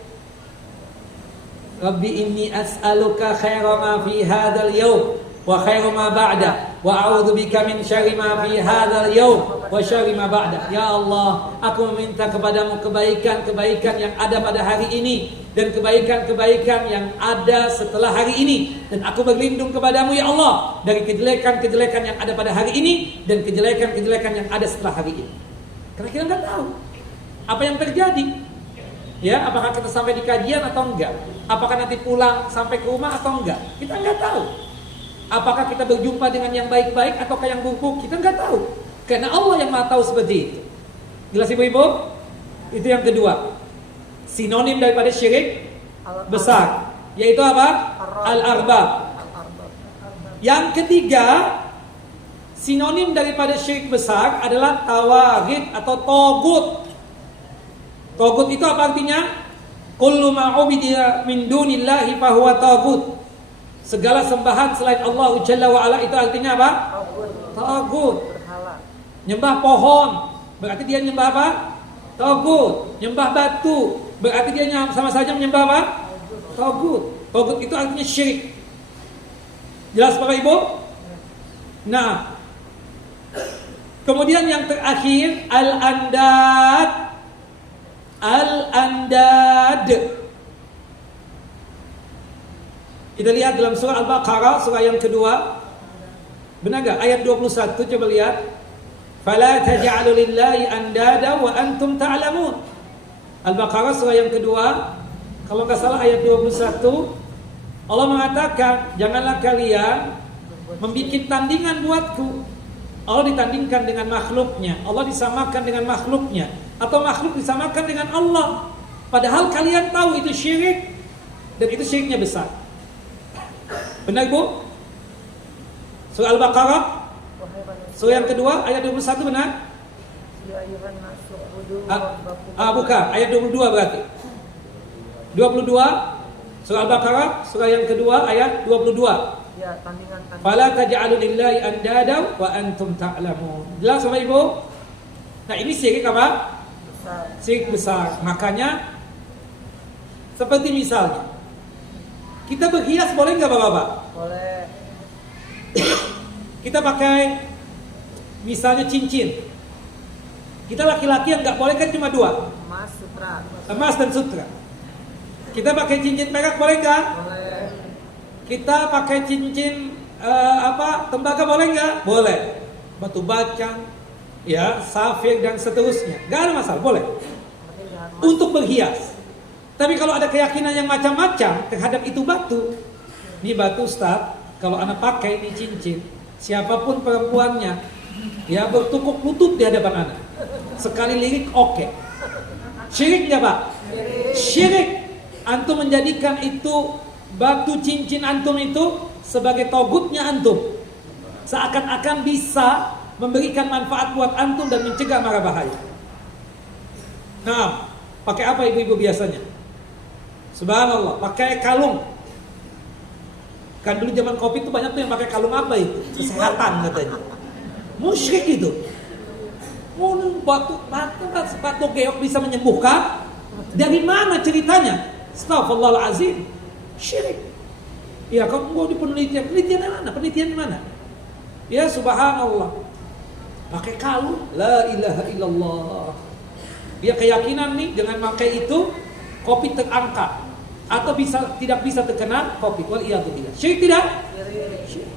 Rabbi inni as'aluka khaira ma fi hadzal yawm wa khaira ma ba'da wa a'udzu bika min syarri ma fi hadzal yawm wa syarri ma ba'da. Ya Allah, aku meminta kepadamu kebaikan-kebaikan yang ada pada hari ini dan kebaikan-kebaikan yang ada setelah hari ini, dan aku berlindung kepadamu ya Allah dari kejelekan-kejelekan yang ada pada hari ini dan kejelekan-kejelekan yang ada setelah hari ini. Karena kita nggak tahu apa yang terjadi. Ya, apakah kita sampai di kajian atau enggak? Apakah nanti pulang sampai ke rumah atau enggak? Kita enggak tahu. Apakah kita berjumpa dengan yang baik-baik ataukah yang buruk? Kita enggak tahu. Karena Allah yang Maha tahu seperti itu. Jelas ibu-ibu? Itu yang kedua. Sinonim daripada syirik besar, yaitu apa? Al-arbab. Yang ketiga, sinonim daripada syirik besar adalah tawaghid atau togut. Togut itu apa artinya? Kullu ma'ubidiya min dunillahi fahuwa tagut. Segala sembahan selain Allah Jalla wa'ala itu artinya apa? Tagut. Nyembah pohon, berarti dia nyembah apa? Tagut. Nyembah batu, berarti dia sama saja menyembah apa? Tagut. Tagut itu artinya syirik. Jelas Bapak Ibu? Nah, kemudian yang terakhir al-andad. Al-andad. Kita lihat dalam surah Al-Baqarah, surah yang kedua. Benar gak? Ayat 21, coba lihat. Fala taj'alu lillahi andada wa antum ta'lamun. Al-Baqarah surah yang kedua, kalau nggak salah ayat 21, Allah mengatakan, janganlah kalian membuat tandingan buatku. Allah ditandingkan dengan makhluknya, Allah disamakan dengan makhluknya, atau makhluk disamakan dengan Allah. Padahal kalian tahu itu syirik, dan itu syiriknya besar. Benar Bu? Surah Al-Baqarah surah yang kedua ayat 21 benar? Bukan, ayat 22 berarti. 22 surah Al-Baqarah surah yang kedua ayat 22. Ya, tandingan. Fala taj'alu lillahi andada wa antum ta'lamun. Jelas Bapak Ibu? Nah, ini syirik apa? Besar. Syirik besar. Makanya seperti misalnya kita berhias boleh enggak Bapak-bapak? Boleh. Kita pakai misalnya cincin. Kita laki-laki yang enggak boleh kan cuma dua. Emas, sutra. Emas dan sutra. Kita pakai cincin perak boleh enggak? Boleh. Kita pakai cincin tembaga boleh nggak? Boleh. Batu bacang, ya, safir dan seterusnya. Nggak ada masalah, boleh. Untuk berhias. Tapi kalau ada keyakinan yang macam-macam terhadap itu batu, ini batu Ustaz, kalau anak pakai ini cincin, siapapun perempuannya, ya bertukuk lutut di hadapan anak. Sekali lirik oke. Syirik nggak Pak? Syirik. Antum menjadikan itu batu cincin antum itu sebagai togutnya antum, seakan-akan bisa memberikan manfaat buat antum dan mencegah mara bahaya. Nah, pakai apa ibu-ibu biasanya? Subhanallah, pakai kalung. Kan dulu zaman Covid itu banyak tuh yang pakai kalung apa itu? Kesehatan katanya. Musyrik itu. Batu geok bisa menyembuhkan? Dari mana ceritanya? Astaghfirullahalazim. Syirik. Ya, kamu mau di penelitian mana? Penelitian di mana? Ya, subhanallah. Pakai kalung, la ilaha illallah. Dia keyakinan nih dengan pakai itu Covid terangkat atau tidak bisa terkena Covid. Wal iyadzubillah. Syirik tidak? Syirik.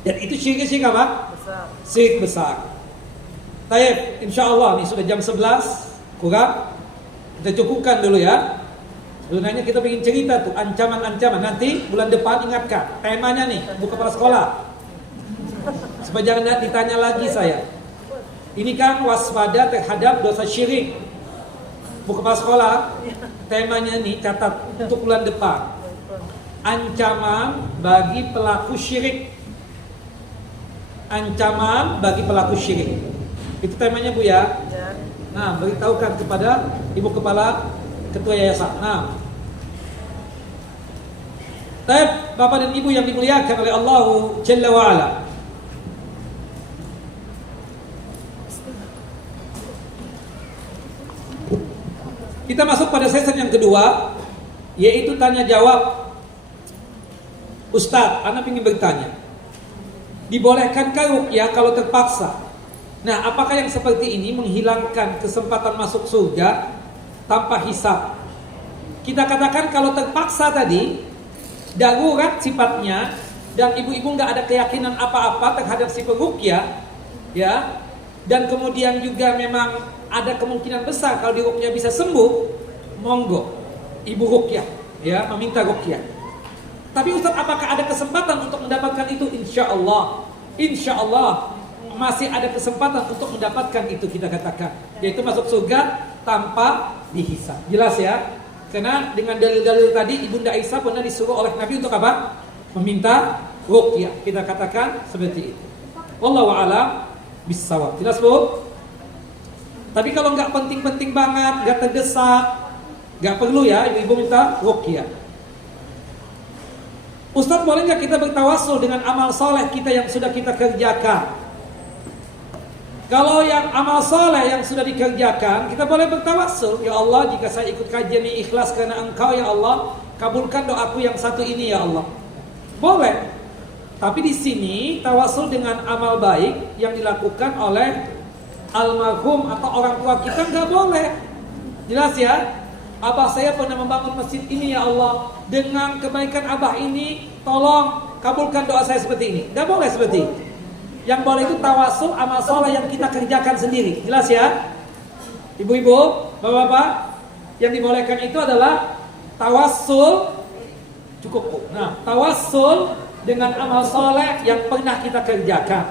Dan itu syirik apa? Besar. Syirik besar. Baik, insyaallah nih sudah jam 11 kurang. Kita cukupkan dulu ya. Sebenarnya kita ingin cerita tuh ancaman-ancaman. Nanti bulan depan ingatkan temanya nih, Bu Kepala Sekolah. Supaya jangan ditanya lagi saya. Ini kan waspada terhadap dosa syirik. Bu Kepala Sekolah, temanya nih catat untuk bulan depan. Ancaman bagi pelaku syirik. Ancaman bagi pelaku syirik. Itu temanya Bu ya. Nah, beritahukan kepada Ibu Kepala Ketua Yayasan. Nah, Bapak dan Ibu yang dimuliakan oleh Allah Jalla wa'ala, kita masuk pada sesi yang kedua, yaitu tanya jawab. Ustaz, anak ingin bertanya, dibolehkankah ruqyah kalau terpaksa? Nah, apakah yang seperti ini menghilangkan kesempatan masuk surga tanpa hisab? Kita katakan kalau terpaksa tadi, darurat sifatnya, dan ibu-ibu nggak ada keyakinan apa-apa terhadap si peruqyah, ya, dan kemudian juga memang ada kemungkinan besar kalau di ruqyah bisa sembuh, monggo ibu ruqyah, ya, meminta ruqyah. Tapi Ustaz, apakah ada kesempatan untuk mendapatkan itu? Insya Allah masih ada kesempatan untuk mendapatkan itu, kita katakan, yaitu masuk surga tanpa dihisab. Jelas ya? Karena dengan dalil-dalil tadi Ibunda Aisyah pernah disuruh oleh Nabi untuk apa? Meminta ruqyah. Kita katakan seperti itu. Wallahu a'lam bissawab. Jelas Bu? Tapi kalau nggak penting-penting banget, nggak terdesak, nggak perlu ya ibu-ibu minta ruqyah. Ustaz, boleh nggak kita bertawassul dengan amal soleh kita yang sudah kita kerjakan? Kalau yang amal soleh yang sudah dikerjakan, kita boleh bertawassul. Ya Allah, jika saya ikut kajian ini ikhlas karena Engkau ya Allah, kabulkan doaku yang satu ini ya Allah. Boleh. Tapi di sini tawassul dengan amal baik yang dilakukan oleh almarhum atau orang tua kita nggak boleh. Jelas ya? Abah saya pernah membangun masjid ini ya Allah. Dengan kebaikan abah ini, tolong kabulkan doa saya seperti ini. Gak boleh seperti itu. Yang boleh itu tawasul amal soleh yang kita kerjakan sendiri. Jelas ya? Ibu-ibu, bapak-bapak, yang dibolehkan itu adalah tawasul. Cukup Bu. Nah, tawasul dengan amal soleh yang pernah kita kerjakan.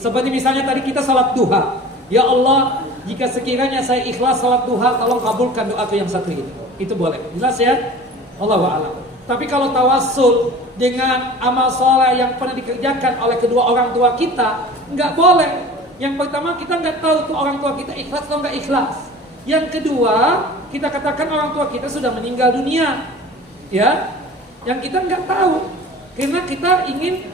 Seperti misalnya tadi kita salat duha. Ya Allah, jika sekiranya saya ikhlas salat duha, tolong kabulkan doaku yang satu ini. Itu boleh. Jelas ya? Allahu a'lam. Tapi kalau tawassul dengan amal soleh yang pernah dikerjakan oleh kedua orang tua kita, nggak boleh. Yang pertama, kita nggak tahu tuh orang tua kita ikhlas atau nggak ikhlas. Yang kedua, kita katakan orang tua kita sudah meninggal dunia, ya, yang kita nggak tahu, karena kita ingin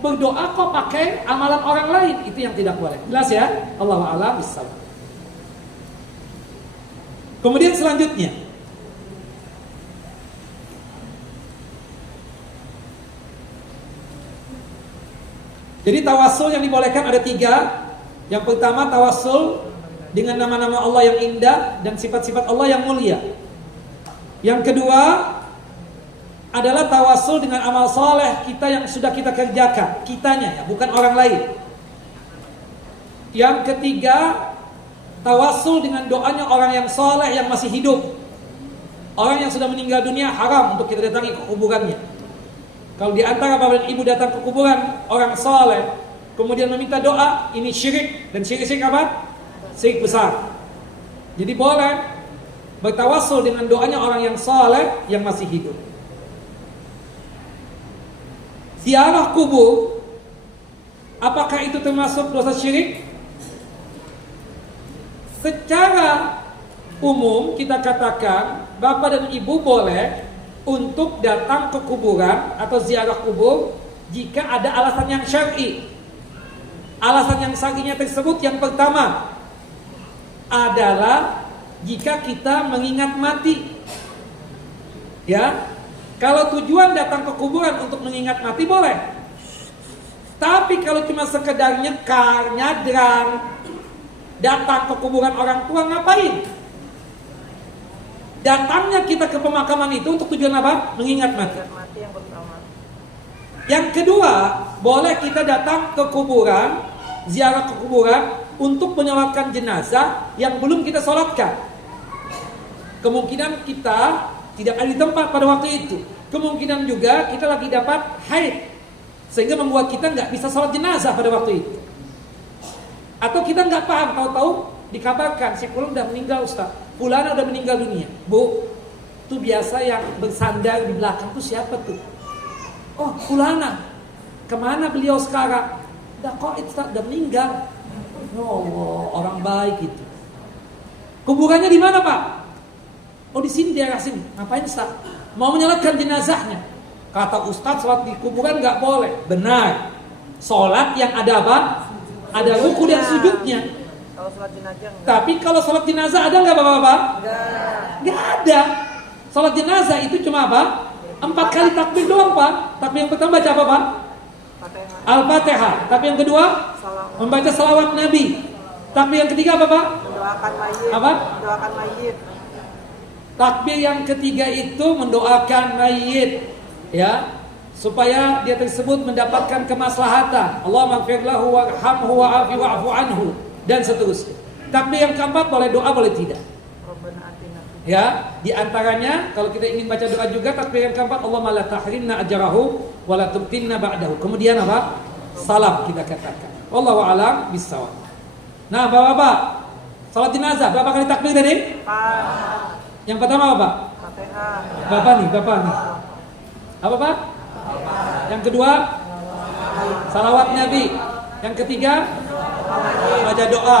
berdoa kok pakai amalan orang lain, itu yang tidak boleh. Jelas ya? Allahu a'lam bishawab. Kemudian selanjutnya, jadi tawassul yang dibolehkan ada 3. Yang pertama, tawassul dengan nama-nama Allah yang indah dan sifat-sifat Allah yang mulia. Yang kedua adalah tawassul dengan amal soleh kita yang sudah kita kerjakan, kitanya ya, bukan orang lain. Yang ketiga, tawassul dengan doanya orang yang soleh yang masih hidup. Orang yang sudah meninggal dunia haram untuk kita datangi ke kuburannya. Kalau di antara bapak dan ibu datang ke kuburan orang soleh, kemudian meminta doa, ini syirik. Dan syirik apa? Syirik besar. Jadi boleh bertawassul dengan doanya orang yang soleh yang masih hidup. Ziarah kubur, apakah itu termasuk dosa syirik? Secara umum kita katakan bapak dan ibu boleh untuk datang ke kuburan atau ziarah kubur jika ada alasan yang syar'i. Alasan yang syar'inya tersebut yang pertama adalah jika kita mengingat mati. Ya. Kalau tujuan datang ke kuburan untuk mengingat mati boleh. Tapi kalau cuma sekedar nyekar, nyadrang, datang ke kuburan orang tua ngapain? Datangnya kita ke pemakaman itu untuk tujuan apa? Mengingat mati. Yang pertama. Yang kedua, boleh kita datang ke kuburan, ziarah ke kuburan untuk menyolatkan jenazah yang belum kita solatkan. Kemungkinan kita tidak ada di tempat pada waktu itu. Kemungkinan juga kita lagi dapat haid, sehingga membuat kita nggak bisa sholat jenazah pada waktu itu. Atau kita nggak paham, tahu-tahu dikabarkan si fulan udah meninggal Ustaz, fulana udah meninggal dunia. Bu, itu biasa yang bersandar di belakang tuh siapa tuh? Oh, fulana. Kemana beliau sekarang? Udah kok Ustaz, udah meninggal. Oh, orang baik itu. Kuburannya di mana Pak? Oh di sini, daerah sini. Ngapain Ustaz? Mau menyolatkan jenazahnya. Kata Ustaz, sholat di kuburan nggak boleh. Benar. Sholat yang ada apa? Ada ruku dan sujudnya. Kalau sholat jenazah enggak. Tapi kalau sholat jenazah ada nggak Bapak-bapak? Nggak ada. Sholat jenazah itu cuma apa? 4 kali takbir doang Pak. Tapi yang pertama baca apa Pak? Al-Fatihah. Tapi yang kedua membaca salawat Nabi. Tapi yang ketiga apa Pak? Mendoakan mayit. Apa? Mendoakan mayit. Takbir yang ketiga itu mendoakan mayit, ya, supaya dia tersebut mendapatkan kemaslahatan. Allahumma ighfir lahu warhamhu wa'afi wa'fu anhu dan seterusnya. Takbir yang keempat boleh doa, boleh tidak. Ya, di antaranya kalau kita ingin baca doa juga takbir yang keempat, Allahumma la tahrimna ajrahu wa la tubtinna ba'dahu. Kemudian apa? Salam kita katakan. Wallahu a'lam bishawab. Nah, Bapak-bapak, salat jenazah berapa kali takbir tadi? Yang pertama apa? Bapak nih. Apa Pak? Yang kedua, salawat Nabi. Yang ketiga, baca doa.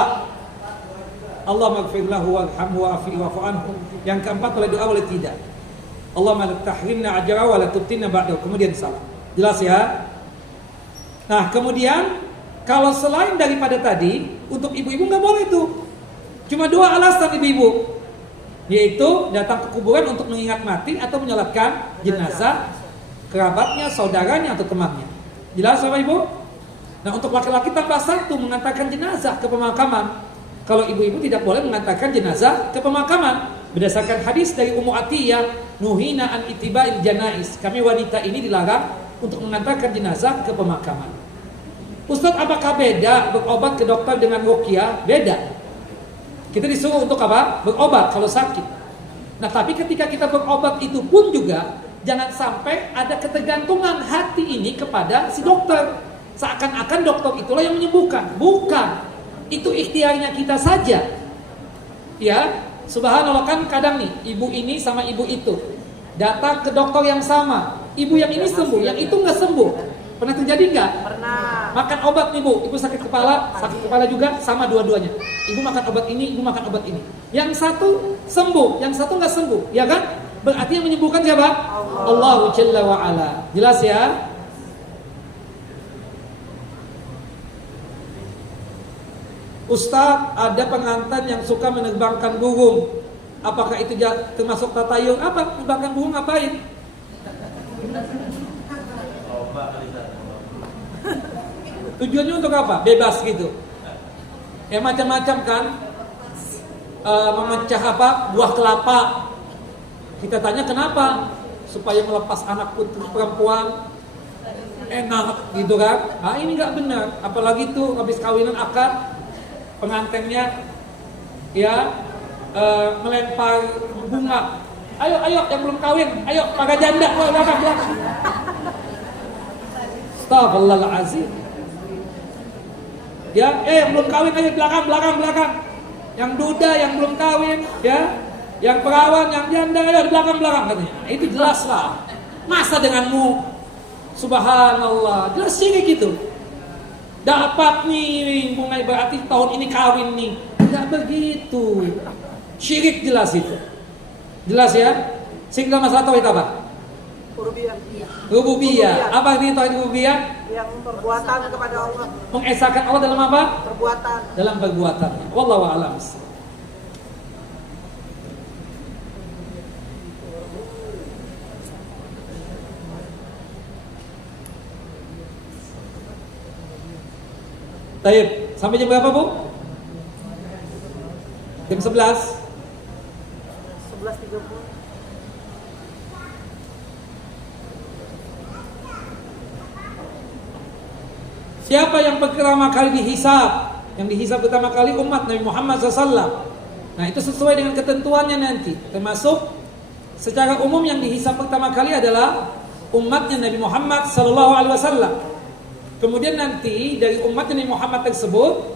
Allahumma ighfir lahu warhamhu wa'fu anhu. Yang keempat, boleh doa boleh tidak. Allahumma la tahrimna ajra wa la tubtinna ba'dahu. Kemudian salam. Jelas ya? Nah, kemudian kalau selain daripada tadi, untuk ibu-ibu nggak boleh tuh. Cuma 2 alasan ibu-ibu, yaitu datang ke kuburan untuk mengingat mati atau menyolatkan jenazah kerabatnya, saudaranya atau temannya. Jelas Bapak Ibu? Nah, untuk laki-laki tambah 1 mengantarkan jenazah ke pemakaman. Kalau ibu-ibu tidak boleh mengantarkan jenazah ke pemakaman. Berdasarkan hadis dari Ummu Atiyah, nuhina an itiba'il janais. Kami wanita ini dilarang untuk mengantarkan jenazah ke pemakaman. Ustaz, apakah beda berobat ke dokter dengan ruqyah? Beda. Kita disuruh untuk apa? Berobat kalau sakit. Nah, tapi ketika kita berobat itu pun juga jangan sampai ada ketergantungan hati ini kepada si dokter. Seakan-akan dokter itulah yang menyembuhkan. Bukan. Itu ikhtiarnya kita saja. Ya, subhanallah, kan kadang nih ibu ini sama ibu itu datang ke dokter yang sama. Ibu yang ini sembuh, yang itu nggak sembuh. Pernah terjadi nggak? Pernah. Makan obat nih bu, ibu sakit kepala juga sama dua-duanya. Ibu makan obat ini, ibu makan obat ini. Yang satu sembuh, yang satu nggak sembuh, ya kan? Berarti yang menyembuhkan siapa? Allahu Jalla wa Ala. Jelas ya? Ustaz, ada pengantin yang suka menerbangkan burung. Apakah itu termasuk tatayur? Apa? Menerbangkan burung ngapain? Tujuannya untuk apa? Bebas gitu. Ya macam-macam kan. Memecah apa? Buah kelapa. Kita tanya kenapa? Supaya melepas anak putri perempuan. Enak gitu kan. Nah ini gak benar. Apalagi tuh habis kawinan akad, pengantinnya ya melempar bunga. Ayo yang belum kawin, ayo pakai janda, belakang. Astagfirullahaladzim. Ya, yang belum kawin ayo belakang. Yang duda yang belum kawin, ya, yang perawan, yang janda ayo belakang katanya. Itu jelas lah. Masa denganmu, subhanallah, jelas syirik gitu. Dapat nih bunga berarti tahun ini kawin nih. Tidak begitu. Syirik jelas itu. Jelas ya? Sehingga masalah tauhid apa? Rububiyah. Apa ini tauhid rububiyah? Yang perbuatan kepada Allah. Mengesahkan Allah dalam apa? Perbuatan. Dalam perbuatan. Wallahu a'lam. Baik, sampai jam berapa bu? Jam 11. 11.30. Siapa yang pertama kali dihisab? Yang dihisab pertama kali umat Nabi Muhammad SAW. Nah itu sesuai dengan ketentuannya nanti. Termasuk secara umum yang dihisab pertama kali adalah umatnya Nabi Muhammad SAW. Kemudian nanti dari umat Nabi Muhammad tersebut,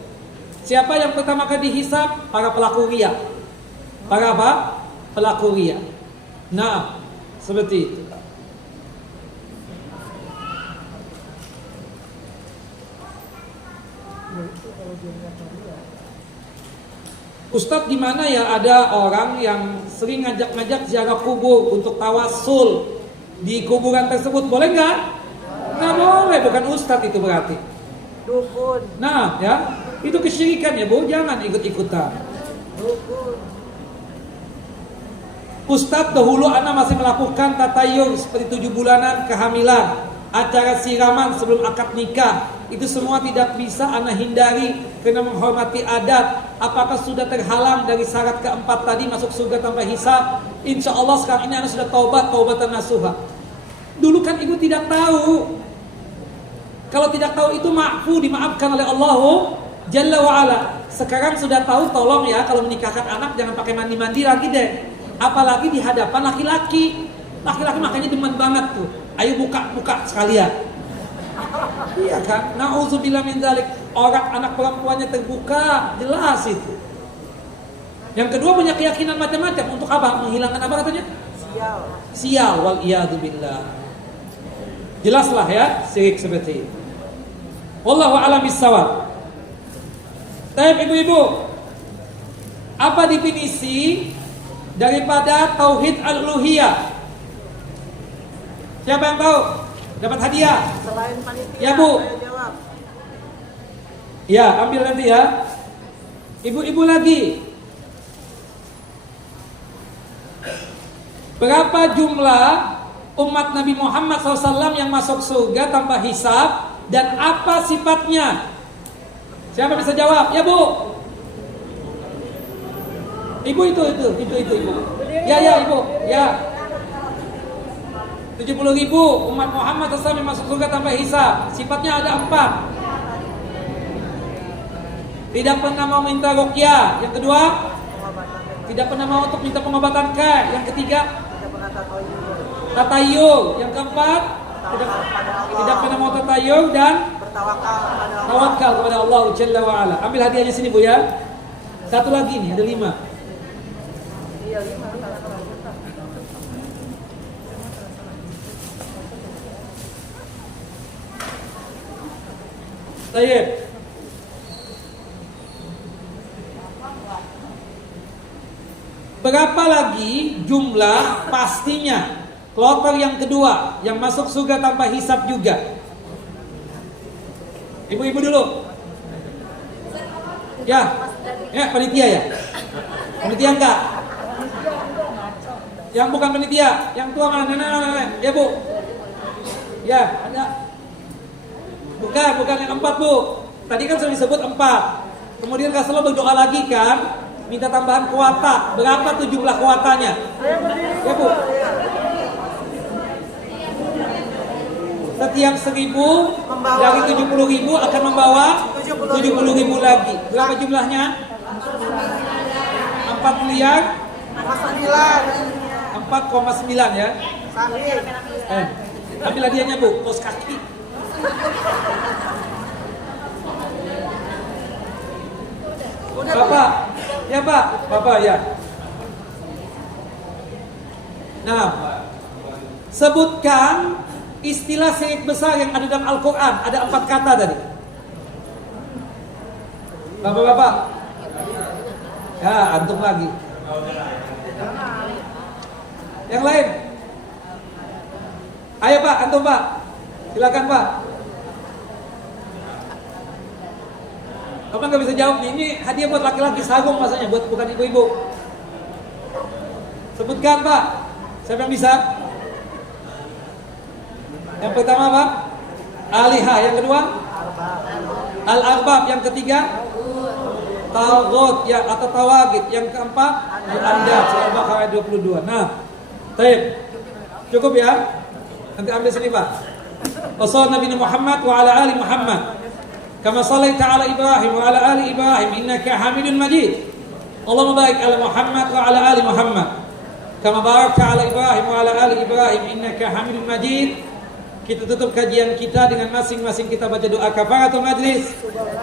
siapa yang pertama kali dihisab? Para pelaku riya. Para apa? Pelaku riya. Nah, seperti itu. Ustadz, di mana ya ada orang yang sering ngajak-ngajak ziarah kubur untuk tawassul di kuburan tersebut, boleh nggak? Nggak boleh, bukan ustadz itu berarti. Dukun. Nah, ya, itu kesyirikan ya bu, jangan ikut-ikutan. Dukun. Ustadz, dahulu ana masih melakukan tatayur seperti 7 bulanan kehamilan, acara siraman sebelum akad nikah. Itu semua tidak bisa ana hindari karena menghormati adat. Apakah sudah terhalang dari syarat keempat tadi masuk surga tanpa hisab? Insya Allah sekarang ini ana sudah taubatan nasuha. Dulu kan ibu tidak tahu. Kalau tidak tahu itu dimaafkan oleh Allah Jalla wa'ala. Sekarang sudah tahu, tolong ya kalau menikahkan anak jangan pakai mandi-mandi lagi deh. Apalagi di hadapan laki-laki. Laki-laki makanya demen banget tuh. Ayo buka sekalian. Iya kan? Na'udzubillah min dzalik. Orang anak perempuannya terbuka, jelas itu. Yang kedua punya keyakinan macam-macam. Untuk apa? Menghilangkan apa katanya? Sial wal iyadzubillah. Jelaslah ya, syirik seperti itu. Wallahu a'lam bissawab. Baik ibu-ibu, apa definisi daripada tauhid al-uluhiyah? Siapa yang tahu? Dapat hadiah. Selain panitia. Ya bu. Saya jawab. Ya, ambil nanti ya. Ibu-ibu lagi. Berapa jumlah umat Nabi Muhammad SAW yang masuk surga tanpa hisab dan apa sifatnya? Siapa bisa jawab? Ya bu. Ibu itu ibu. Ya ibu, ya. 70.000 umat Muhammad SAW yang masuk surga tanpa hisab. Sifatnya ada 4. Tidak pernah mau minta ruqyah. Yang kedua, tidak pernah mau untuk minta pengobatan kah. Yang ketiga, tatayul. Yang keempat, tidak pernah mau tatayul dan tawakal kepada Allah Jalla wa Ala. Ambil hadiahnya sini Bu ya. Satu lagi nih, ada 5. Iya, 5. Baik. Berapa lagi jumlah pastinya kloter yang kedua yang masuk surga tanpa hisab juga? Ibu-ibu dulu. Ya, panitia ya. Panitia enggak? Yang bukan panitia, yang tua mana? Nenek. Ya Bu. Ya, ada. Bukan yang 4 Bu. Tadi kan sudah disebut 4. Kemudian Rasulullah berdoa lagi kan, minta tambahan kuota. Berapa tuh jumlah kuotanya? Ya Bu. Setiap 1.000 dari 70.000 akan membawa 70.000 lagi. Berapa jumlahnya? 4 miliar 4,9 ya. Ambil hadiahnya Bu, kos kaki. Bapak, ya Pak, Bapak ya. Nah, sebutkan istilah syirik besar yang ada dalam Al-Quran. Ada 4 kata tadi. Bapak-bapak. Ya, antum lagi. Yang lain. Ayo Pak, antum Pak. Silakan Pak. Kapan nggak bisa jawab nih? Ini hadiah buat laki-laki sarung masanya, bukan ibu-ibu. Sebutkan Pak. Siapa yang bisa? Yang pertama Pak, Alihah. Yang kedua, Al-Arbab. Yang ketiga, Taghut ya atau Tawagid. Yang keempat, Al-Andad. Al-Baqarah 22. Nah, baik. Cukup ya. Nanti ambil sini Pak. Wassallallahu Nabi Muhammad wa ala ali Muhammad. Kama sallaita ala Ibrahim wa ala ali Ibrahim innaka Hamidun Majid. Allahumma barik ala Muhammad wa ala ali Muhammad. Kama barakta ala Ibrahim wa ala ali Ibrahim innaka Hamidun Majid. Kita tutup kajian kita dengan masing-masing kita baca doa kafaratul majlis.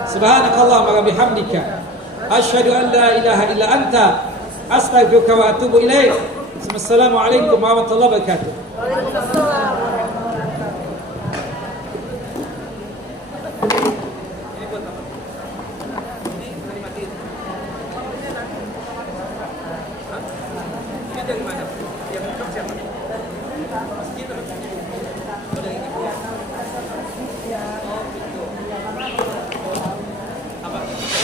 Subhanakallahumma wa bihamdika asyhadu an la ilaha illa anta astaghfiruka wa atubu ilaik. Assalamualaikum warahmatullahi wabarakatuh. Dari mana? Yang siapa?